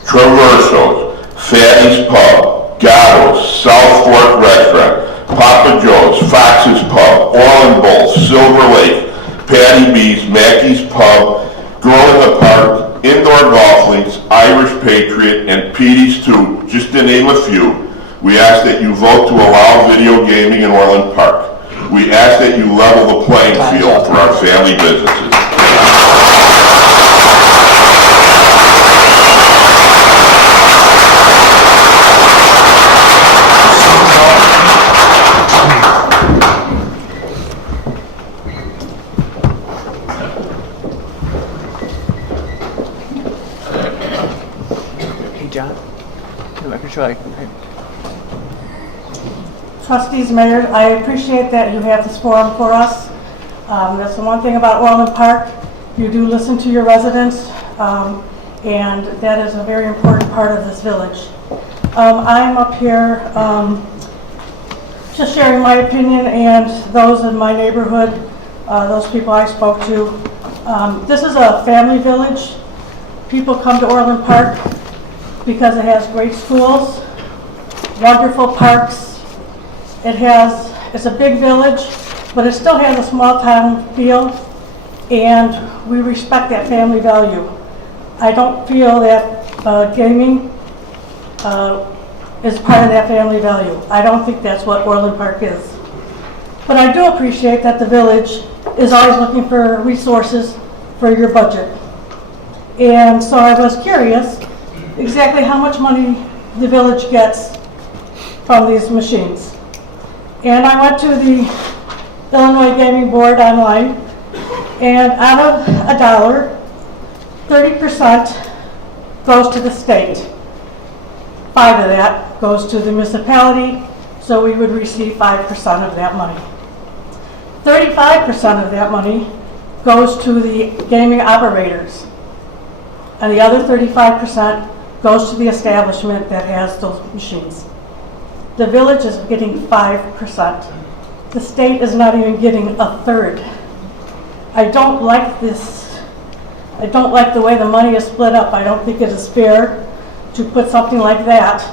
Traverso's, Fatty's Pub, Gatto's, South Fork Restaurant, Papa Joe's, Fox's Pub, Orland Bowl, Silver Lake, Patty B's, Mackey's Pub, Girl in the Park, Indoor Golf Links, Irish Patriot, and Petey's 2, just to name a few, we ask that you vote to allow video gaming in Orland Park. We ask that you level the playing field for our family businesses. Trustees, Mayor, I appreciate that you have this forum for us. That's the one thing about Orland Park. You do listen to your residents, and that is a very important part of this village. I'm up here just sharing my opinion and those in my neighborhood, those people I spoke to. This is a family village. People come to Orland Park because it has great schools, wonderful parks. It's a big village, but it still has a small town feel, and we respect that family value. I don't feel that gaming is part of that family value. I don't think that's what Orland Park is. But I do appreciate that the village is always looking for resources for your budget. And so I was curious exactly how much money the village gets from these machines. And I went to the Illinois Gaming Board online, and out of $1, 30% goes to the state. 5 of that goes to the municipality, so we would receive 5% of that money. 35% of that money goes to the gaming operators, and the other 35% goes to the establishment that has those machines. The village is getting 5%. The state is not even getting a third. I don't like this. I don't like the way the money is split up. I don't think it is fair to put something like that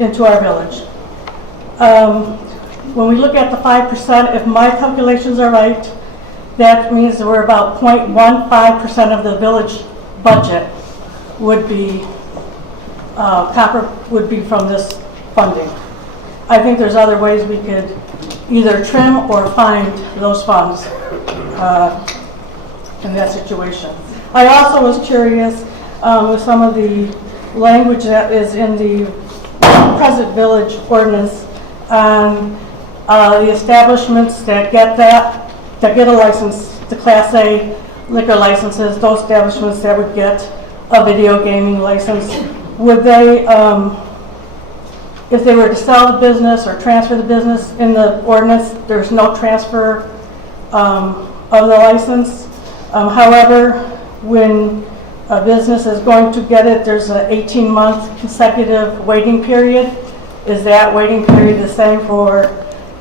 into our village. When we look at the 5%, if my calculations are right, that means that we're about 0.15% of the village budget would be from this funding. I think there's other ways we could either trim or find those funds in that situation. I also was curious with some of the language that is in the present village ordinance on the establishments that get that. that get a license, the Class A liquor licenses, those establishments that would get a video gaming license, would they, if they were to sell the business or transfer the business in the ordinance, there's no transfer of the license. However, when a business is going to get it, there's an 18-month consecutive waiting period. Is that waiting period the same for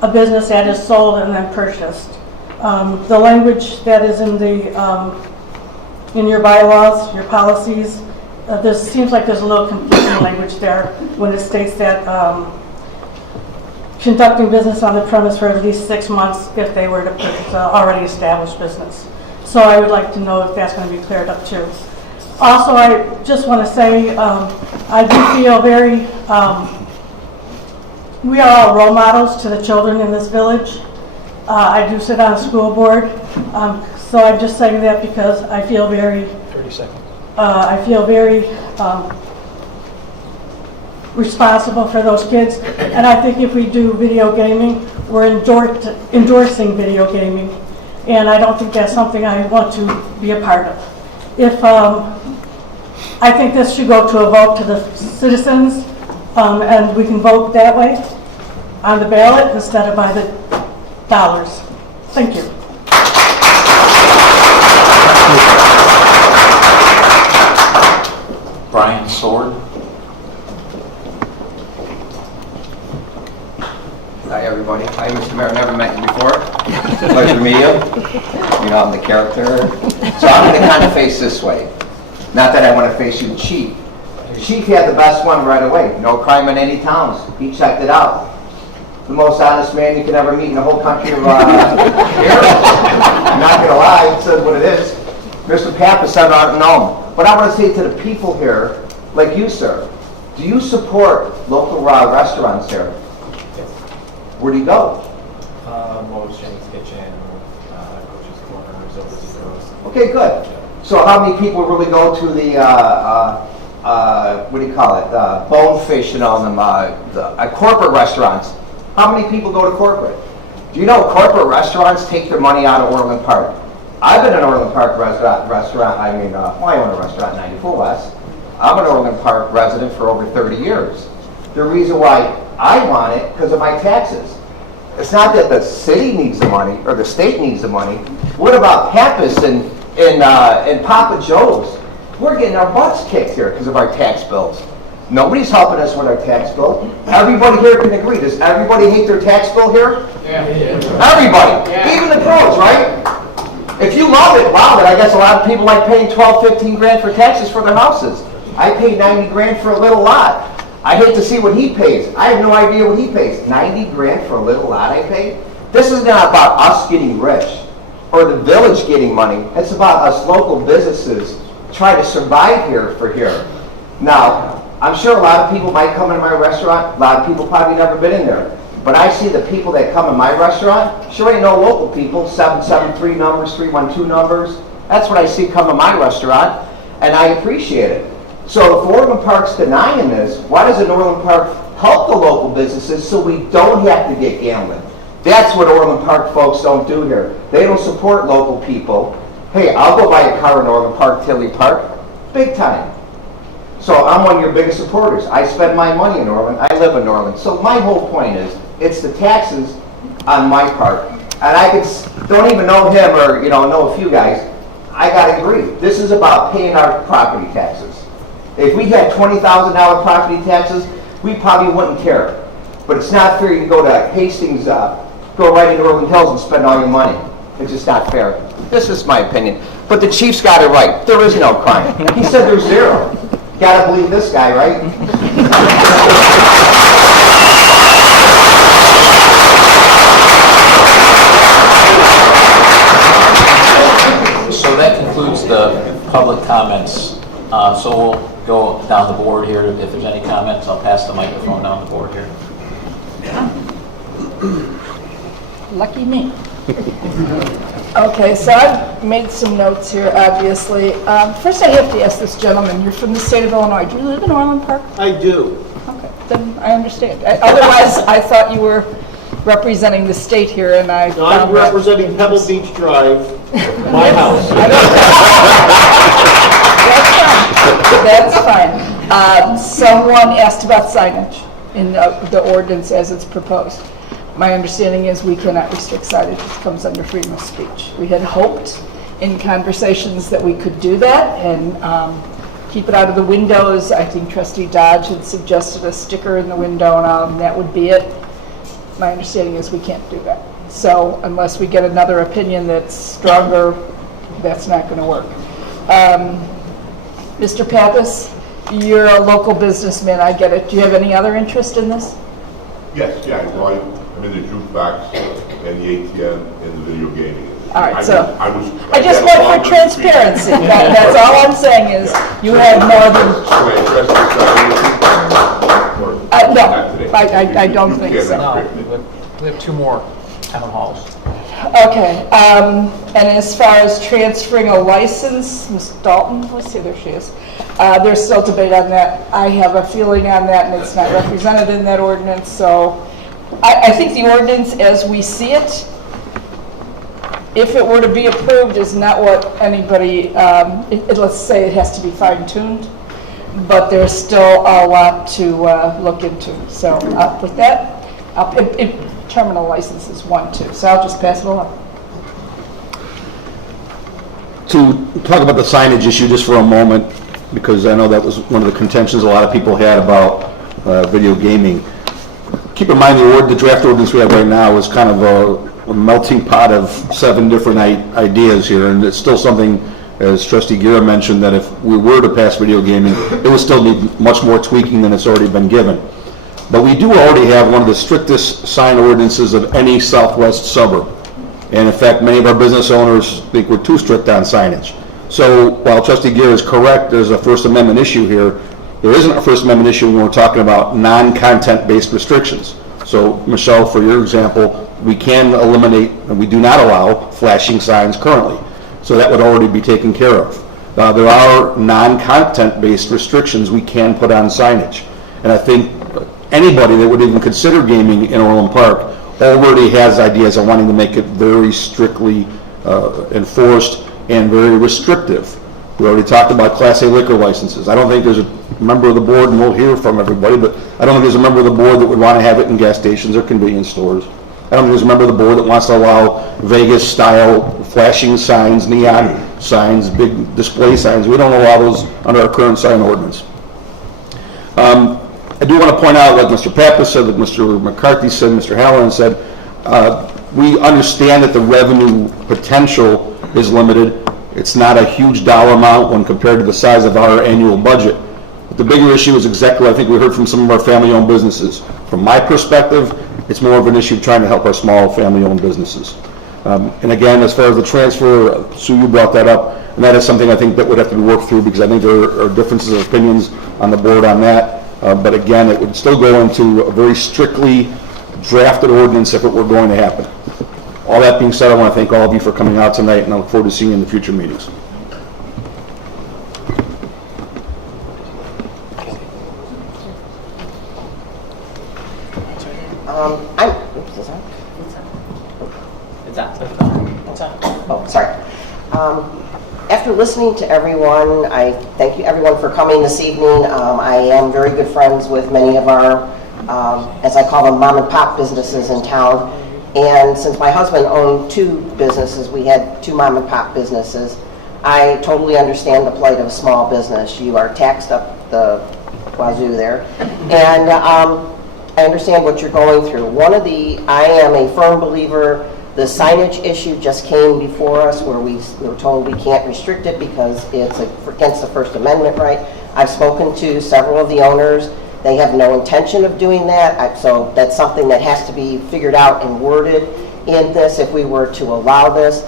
a business that is sold and then purchased? The language that is in your bylaws, your policies, there seems like there's a little confusing language there when it states that conducting business on the premise for at least 6 months if they were to purchase an already established business. So I would like to know if that's going to be cleared up too. Also, I just want to say I do feel very, we are all role models to the children in this village. I do sit on a school board, so I'm just saying that because I feel very, 30 seconds. I feel very responsible for those kids. And I think if we do video gaming, we're endorsing video gaming. And I don't think that's something I want to be a part of. If I think this should go to a vote to the citizens, and we can vote that way on the ballot instead of by the dollars. Thank you. Brian Sword. Hi, everybody. Hi, Mr. Mayor. Never met you before. Pleasure to meet you. You know, I'm the character. So I'm going to kind of face this way. Not that I want to face you, Chief. Chief had the best one right away. No crime in any towns. He checked it out. The most honest man you could ever meet in the whole country of here. I'm not going to lie. It says what it is. Mr. Pappas said I don't know. But I want to say to the people here, like you, sir, do you support local restaurants here? Where do you go? Mo's Chinese Kitchen, Coach's Corners, Over the Coast. Okay, good. So how many people really go to the, what do you call it, Bonefish and all them, corporate restaurants? How many people go to corporate? Do you know corporate restaurants take their money out of Orland Park? I've been an Orland Park restaurant, I own a restaurant in 94 West. I'm an Orland Park resident for over 30 years. The reason why I want it, because of my taxes. It's not that the city needs the money, or the state needs the money. What about Pappas and Papa Joe's? We're getting our butts kicked here because of our tax bills. Nobody's helping us with our tax bill. Everybody here can agree. Does everybody hate their tax bill here? Yeah. Everybody. Yeah. Even the pros, right? If you love it, I guess a lot of people like paying 12, 15 grand for taxes for their houses. I pay 90 grand for a little lot. I hate to see what he pays. I have no idea what he pays. 90 grand for a little lot I pay? This is not about us getting rich or the village getting money. It's about us local businesses trying to survive here. Now, I'm sure a lot of people might come in my restaurant. A lot of people probably never been in there. But I see the people that come in my restaurant, sure ain't no local people, 773 numbers, 312 numbers. That's what I see come in my restaurant, and I appreciate it. So if Orland Park's denying this, why doesn't Orland Park help the local businesses so we don't have to get gambling? That's what Orland Park folks don't do here. They don't support local people. Hey, I'll go buy a car in Orland Park, Tilly Park, big time. So I'm one of your biggest supporters. I spend my money in Orland. I live in Orland. So my whole point is, it's the taxes on my part. And I don't even know him or know a few guys. I gotta agree. This is about paying our property taxes. If we had $20,000 property taxes, we probably wouldn't care. But it's not fair you can go to Hastings, go right into Orland Hills and spend all your money. It's just not fair. This is my opinion. But the chief's got it right. There is no crime. He said there's zero. Gotta believe this guy, right? So that concludes the public comments. So we'll go down the board here. If there's any comments, I'll pass the microphone down the board here. Lucky me. Okay, so I've made some notes here, obviously. First, I have to ask this gentleman, you're from the state of Illinois. Do you live in Orland Park? I do. Okay, then I understand. Otherwise, I thought you were representing the state here, and I I'm found that- representing Pebble Beach Drive, my house. That's fine. Someone asked about signage in the ordinance as it's proposed. My understanding is we cannot restrict signage. It comes under freedom of speech. We had hoped in conversations that we could do that and keep it out of the windows. I think Trustee Dodge had suggested a sticker in the window and that would be it. My understanding is we can't do that. So unless we get another opinion that's stronger, that's not going to work. Mr. Pappas, you're a local businessman, I get it. Do you have any other interest in this? Yes, yeah, no, I'm in the jukebox and the ATM and the video gaming. All right, so I just had want a for longer transparency. That's all I'm saying is you have more than, no, I don't think so. No, we have 2 more town halls. Okay, and as far as transferring a license, Ms. Dalton, let's see, there she is. There's still debate on that. I have a feeling on that, and it's not represented in that ordinance, so I think the ordinance as we see it, if it were to be approved, is not what anybody, let's say it has to be fine-tuned, but there's still a lot to look into. So with that, terminal license is 1, 2, so I'll just pass it along. To talk about the signage issue just for a moment, because I know that was one of the contentions a lot of people had about video gaming. Keep in mind the draft ordinance we have right now is kind of a melting pot of 7 different ideas here, and it's still something, as Trustee Guerra mentioned, that if we were to pass video gaming, it would still need much more tweaking than it's already been given. But we do already have one of the strictest sign ordinances of any southwest suburb. And in fact, many of our business owners think we're too strict on signage. So while Trustee Guerra is correct, there's a First Amendment issue here. There isn't a First Amendment issue when we're talking about non-content-based restrictions. So Michelle, for your example, we can eliminate, and we do not allow, flashing signs currently. So that would already be taken care of. There are non-content-based restrictions we can put on signage. And I think anybody that would even consider gaming in Orland Park already has ideas on wanting to make it very strictly enforced and very restrictive. We already talked about Class A liquor licenses. I don't think there's a member of the board, and we'll hear from everybody, but I don't think there's a member of the board that would want to have it in gas stations or convenience stores. I don't think there's a member of the board that wants to allow Vegas-style flashing signs, neon signs, big display signs. We don't allow those under our current sign ordinance. I do want to point out, like Mr. Pappas said, like Mr. McCarthy said, Mr. Halloran said, we understand that the revenue potential is limited. It's not a huge dollar amount when compared to the size of our annual budget. But the bigger issue is exactly what I think we heard from some of our family-owned businesses. From my perspective, it's more of an issue of trying to help our small family-owned businesses. And again, as far as the transfer, Sue, you brought that up, and that is something I think that would have to be worked through because I think there are differences of opinions on the board on that. But again, it would still go into a very strictly drafted ordinance if it were going to happen. All that being said, I want to thank all of you for coming out tonight, and I look forward to seeing you in the future meetings. Oh, sorry. After listening to everyone, I thank you everyone for coming this evening. I am very good friends with many of our, as I call them, mom and pop businesses in town. And since my husband owned 2 businesses, we had 2 mom and pop businesses. I totally understand the plight of a small business. You are taxed up the wazoo there. And I understand what you're going through. I am a firm believer, the signage issue just came before us where we were told we can't restrict it because it's against the First Amendment right. I've spoken to several of the owners. They have no intention of doing that, so that's something that has to be figured out and worded in this if we were to allow this.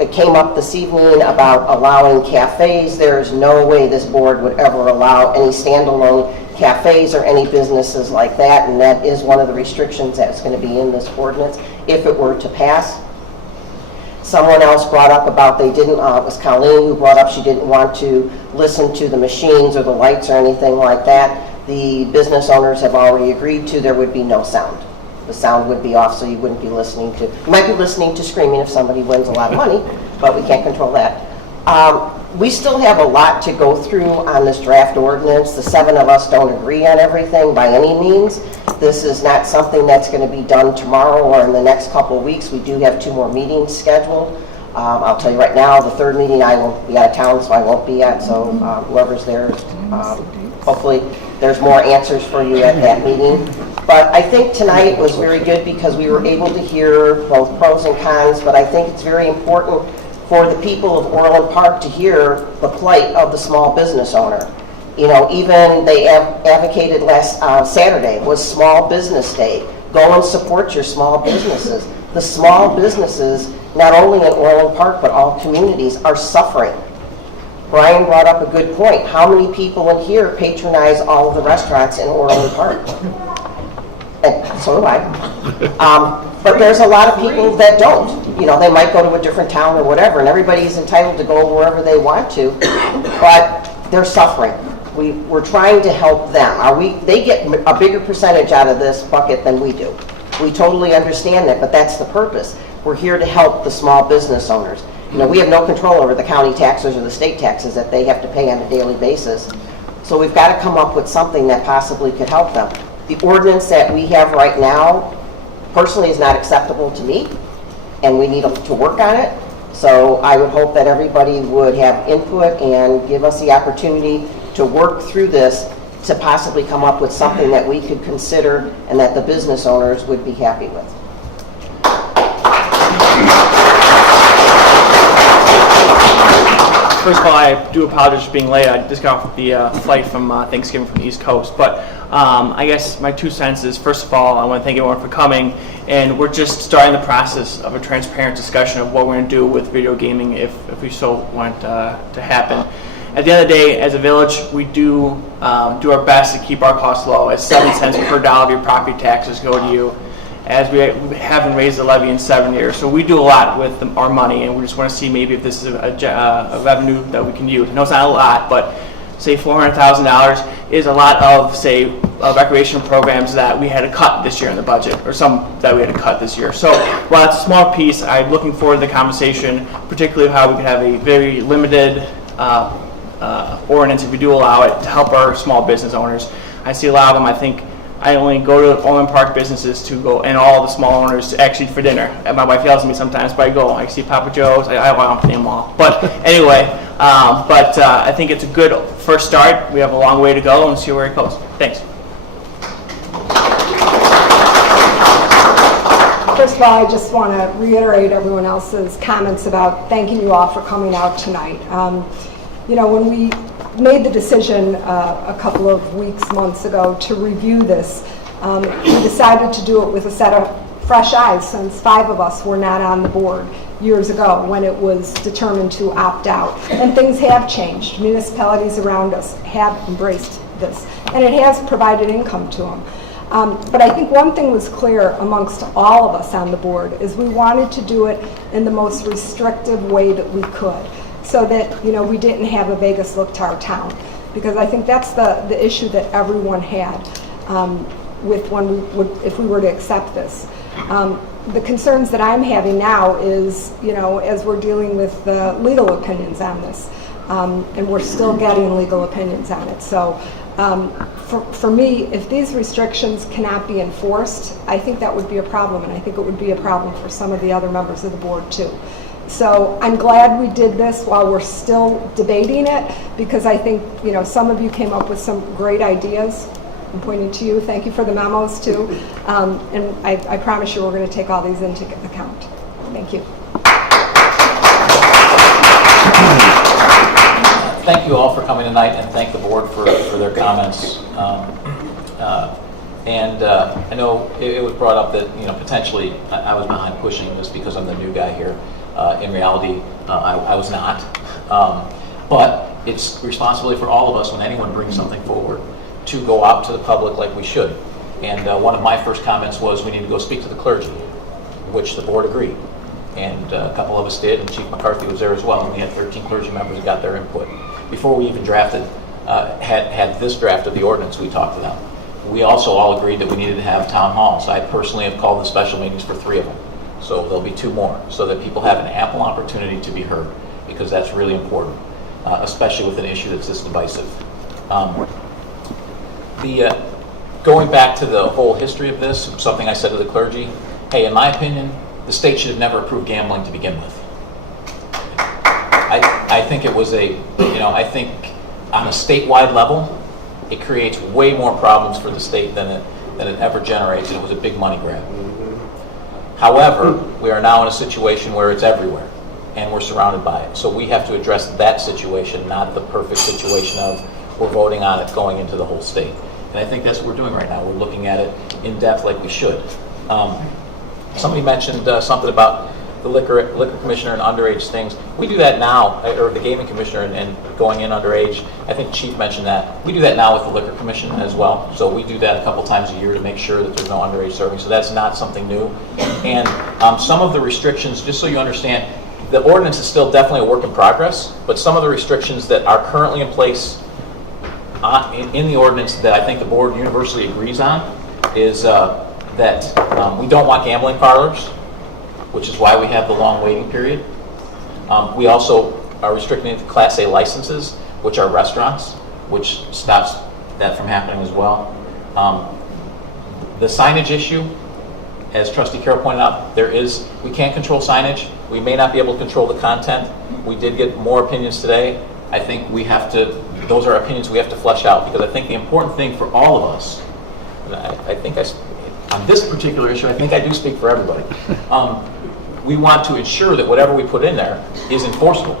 It came up this evening about allowing cafes. There's no way this board would ever allow any standalone cafes or any businesses like that, and that is one of the restrictions that's going to be in this ordinance if it were to pass. Someone else brought up about it was Colleen who brought up she didn't want to listen to the machines or the lights or anything like that. The business owners have already agreed to there would be no sound. The sound would be off, so you wouldn't be listening to, you might be listening to screaming if somebody wins a lot of money, but we can't control that. We still have a lot to go through on this draft ordinance. The 7 of us don't agree on everything by any means. This is not something that's going to be done tomorrow or in the next couple of weeks. We do have 2 more meetings scheduled. I'll tell you right now, the 3rd meeting I will be out of town, so I won't be at, so whoever's there, hopefully there's more answers for you at that meeting. But I think tonight was very good because we were able to hear both pros and cons, but I think it's very important for the people of Orland Park to hear the plight of the small business owner. You know, even they advocated last Saturday was Small Business Day. Go and support your small businesses. The small businesses, not only in Orland Park, but all communities, are suffering. Brian brought up a good point. How many people in here patronize all of the restaurants in Orland Park? And so do I. But there's a lot of people that don't. You know, they might go to a different town or whatever, and everybody's entitled to go wherever they want to, but they're suffering. We're trying to help them. They get a bigger percentage out of this bucket than we do. We totally understand that, but that's the purpose. We're here to help the small business owners. You know, we have no control over the county taxes or the state taxes that they have to pay on a daily basis. So we've got to come up with something that possibly could help them. The ordinance that we have right now, personally, is not acceptable to me, and we need to work on it. So I would hope that everybody would have input and give us the opportunity to work through this to possibly come up with something that we could consider and that the business owners would be happy with. First of all, I do apologize for being late. I just got off the flight from Thanksgiving from the East Coast. But I guess my 2 cents is, first of all, I want to thank everyone for coming. And we're just starting the process of a transparent discussion of what we're going to do with video gaming if we so want to happen. At the end of the day, as a village, we do our best to keep our costs low. As 7 cents per dollar of your property taxes go to you, as we haven't raised the levy in 7 years. So we do a lot with our money, and we just want to see maybe if this is a revenue that we can use. I know it's not a lot, but say $400,000 is a lot of, say, recreation programs that we had to cut this year in the budget, or some that we had to cut this year. So while it's a small piece, I'm looking forward to the conversation, particularly how we could have a very limited ordinance, if we do allow it, to help our small business owners. I see a lot of them. I think I only go to Orland Park businesses to go, and all the small owners actually for dinner. And my wife yells at me sometimes, but I go. I see Papa Joe's. I don't name them all. But anyway, I think it's a good first start. We have a long way to go, and see where it goes. Thanks. First of all, I just want to reiterate everyone else's comments about thanking you all for coming out tonight. You know, when we made the decision a couple of weeks, months ago to review this, we decided to do it with a set of fresh eyes, since 5 of us were not on the board years ago when it was determined to opt out. And things have changed. Municipalities around us have embraced this, and it has provided income to them. But I think one thing was clear amongst all of us on the board is we wanted to do it in the most restrictive way that we could, so that, you know, we didn't have a Vegas look to our town, because I think that's the issue that everyone had with if we were to accept this. The concerns that I'm having now is, you know, as we're dealing with legal opinions on this, and we're still getting legal opinions on it. So for me, if these restrictions cannot be enforced, I think that would be a problem, and I think it would be a problem for some of the other members of the board too. So I'm glad we did this while we're still debating it, because I think, you know, some of you came up with some great ideas. I'm pointing to you. Thank you for the memos too. And I promise you we're going to take all these into account. Thank you. Thank you all for coming tonight, and thank the board for their comments. I know it was brought up that, you know, potentially I was behind pushing this because I'm the new guy here. In reality, I was not. But it's responsibility for all of us when anyone brings something forward to go out to the public like we should. And one of my first comments was we need to go speak to the clergy, which the board agreed. And a couple of us did, and Chief McCarthy was there as well. And we had 13 clergy members that got their input. Before we even drafted, had this draft of the ordinance, we talked to them. we also all agreed that we needed to have town halls. I personally have called the special meetings for 3 of them. So there'll be 2 more, so that people have an ample opportunity to be heard, because that's really important, especially with an issue that's this divisive. Going back to the whole history of this, something I said to the clergy, hey, in my opinion, the state should have never approved gambling to begin with. I think it was I think on a statewide level, it creates way more problems for the state than it ever generates, and it was a big money grab. However, we are now in a situation where it's everywhere, and we're surrounded by it. So we have to address that situation, not the perfect situation of we're voting on it going into the whole state. And I think that's what we're doing right now. We're looking at it in depth like we should. Somebody mentioned something about the liquor commissioner and underage things. We do that now, or the gaming commissioner and going in underage. I think Chief mentioned that. We do that now with the liquor commission as well. So we do that a couple times a year to make sure that there's no underage serving. So that's not something new. And some of the restrictions, just so you understand, the ordinance is still definitely a work in progress, but some of the restrictions that are currently in place in the ordinance that I think the board universally agrees on is that we don't want gambling parlors, which is why we have the long waiting period. We also are restricting it to Class A licenses, which are restaurants, which stops that from happening as well. The signage issue, as Trustee Carroll pointed out, we can't control signage. We may not be able to control the content. We did get more opinions today. I think those are opinions we have to flesh out, because I think the important thing for all of us, and I think on this particular issue, I think I do speak for everybody. We want to ensure that whatever we put in there is enforceable,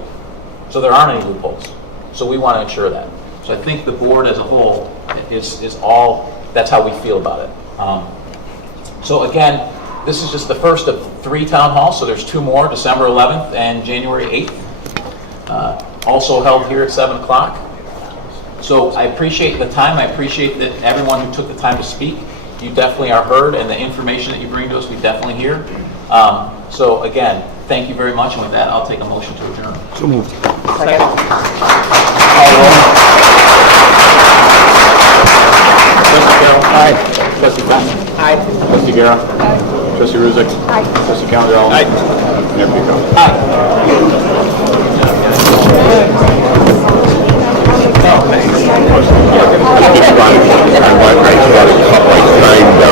so there aren't any loopholes. So we want to ensure that. So I think the board as a whole that's how we feel about it. So again, this is just the first of 3 town halls, so there's 2 more, December 11th and January 8th. Also held here at 7 o'clock. So I appreciate the time. I appreciate that everyone who took the time to speak. You definitely are heard, and the information that you bring to us, we definitely hear. So again, thank you very much, and with that, I'll take a motion to adjourn. So moved. Second. Trustee Carroll? Aye. Trustee Patton? Aye. Trustee Guerra? Aye. Trustee Ruzek? Aye. Trustee Calendar? Aye. Mayor Pico? Aye.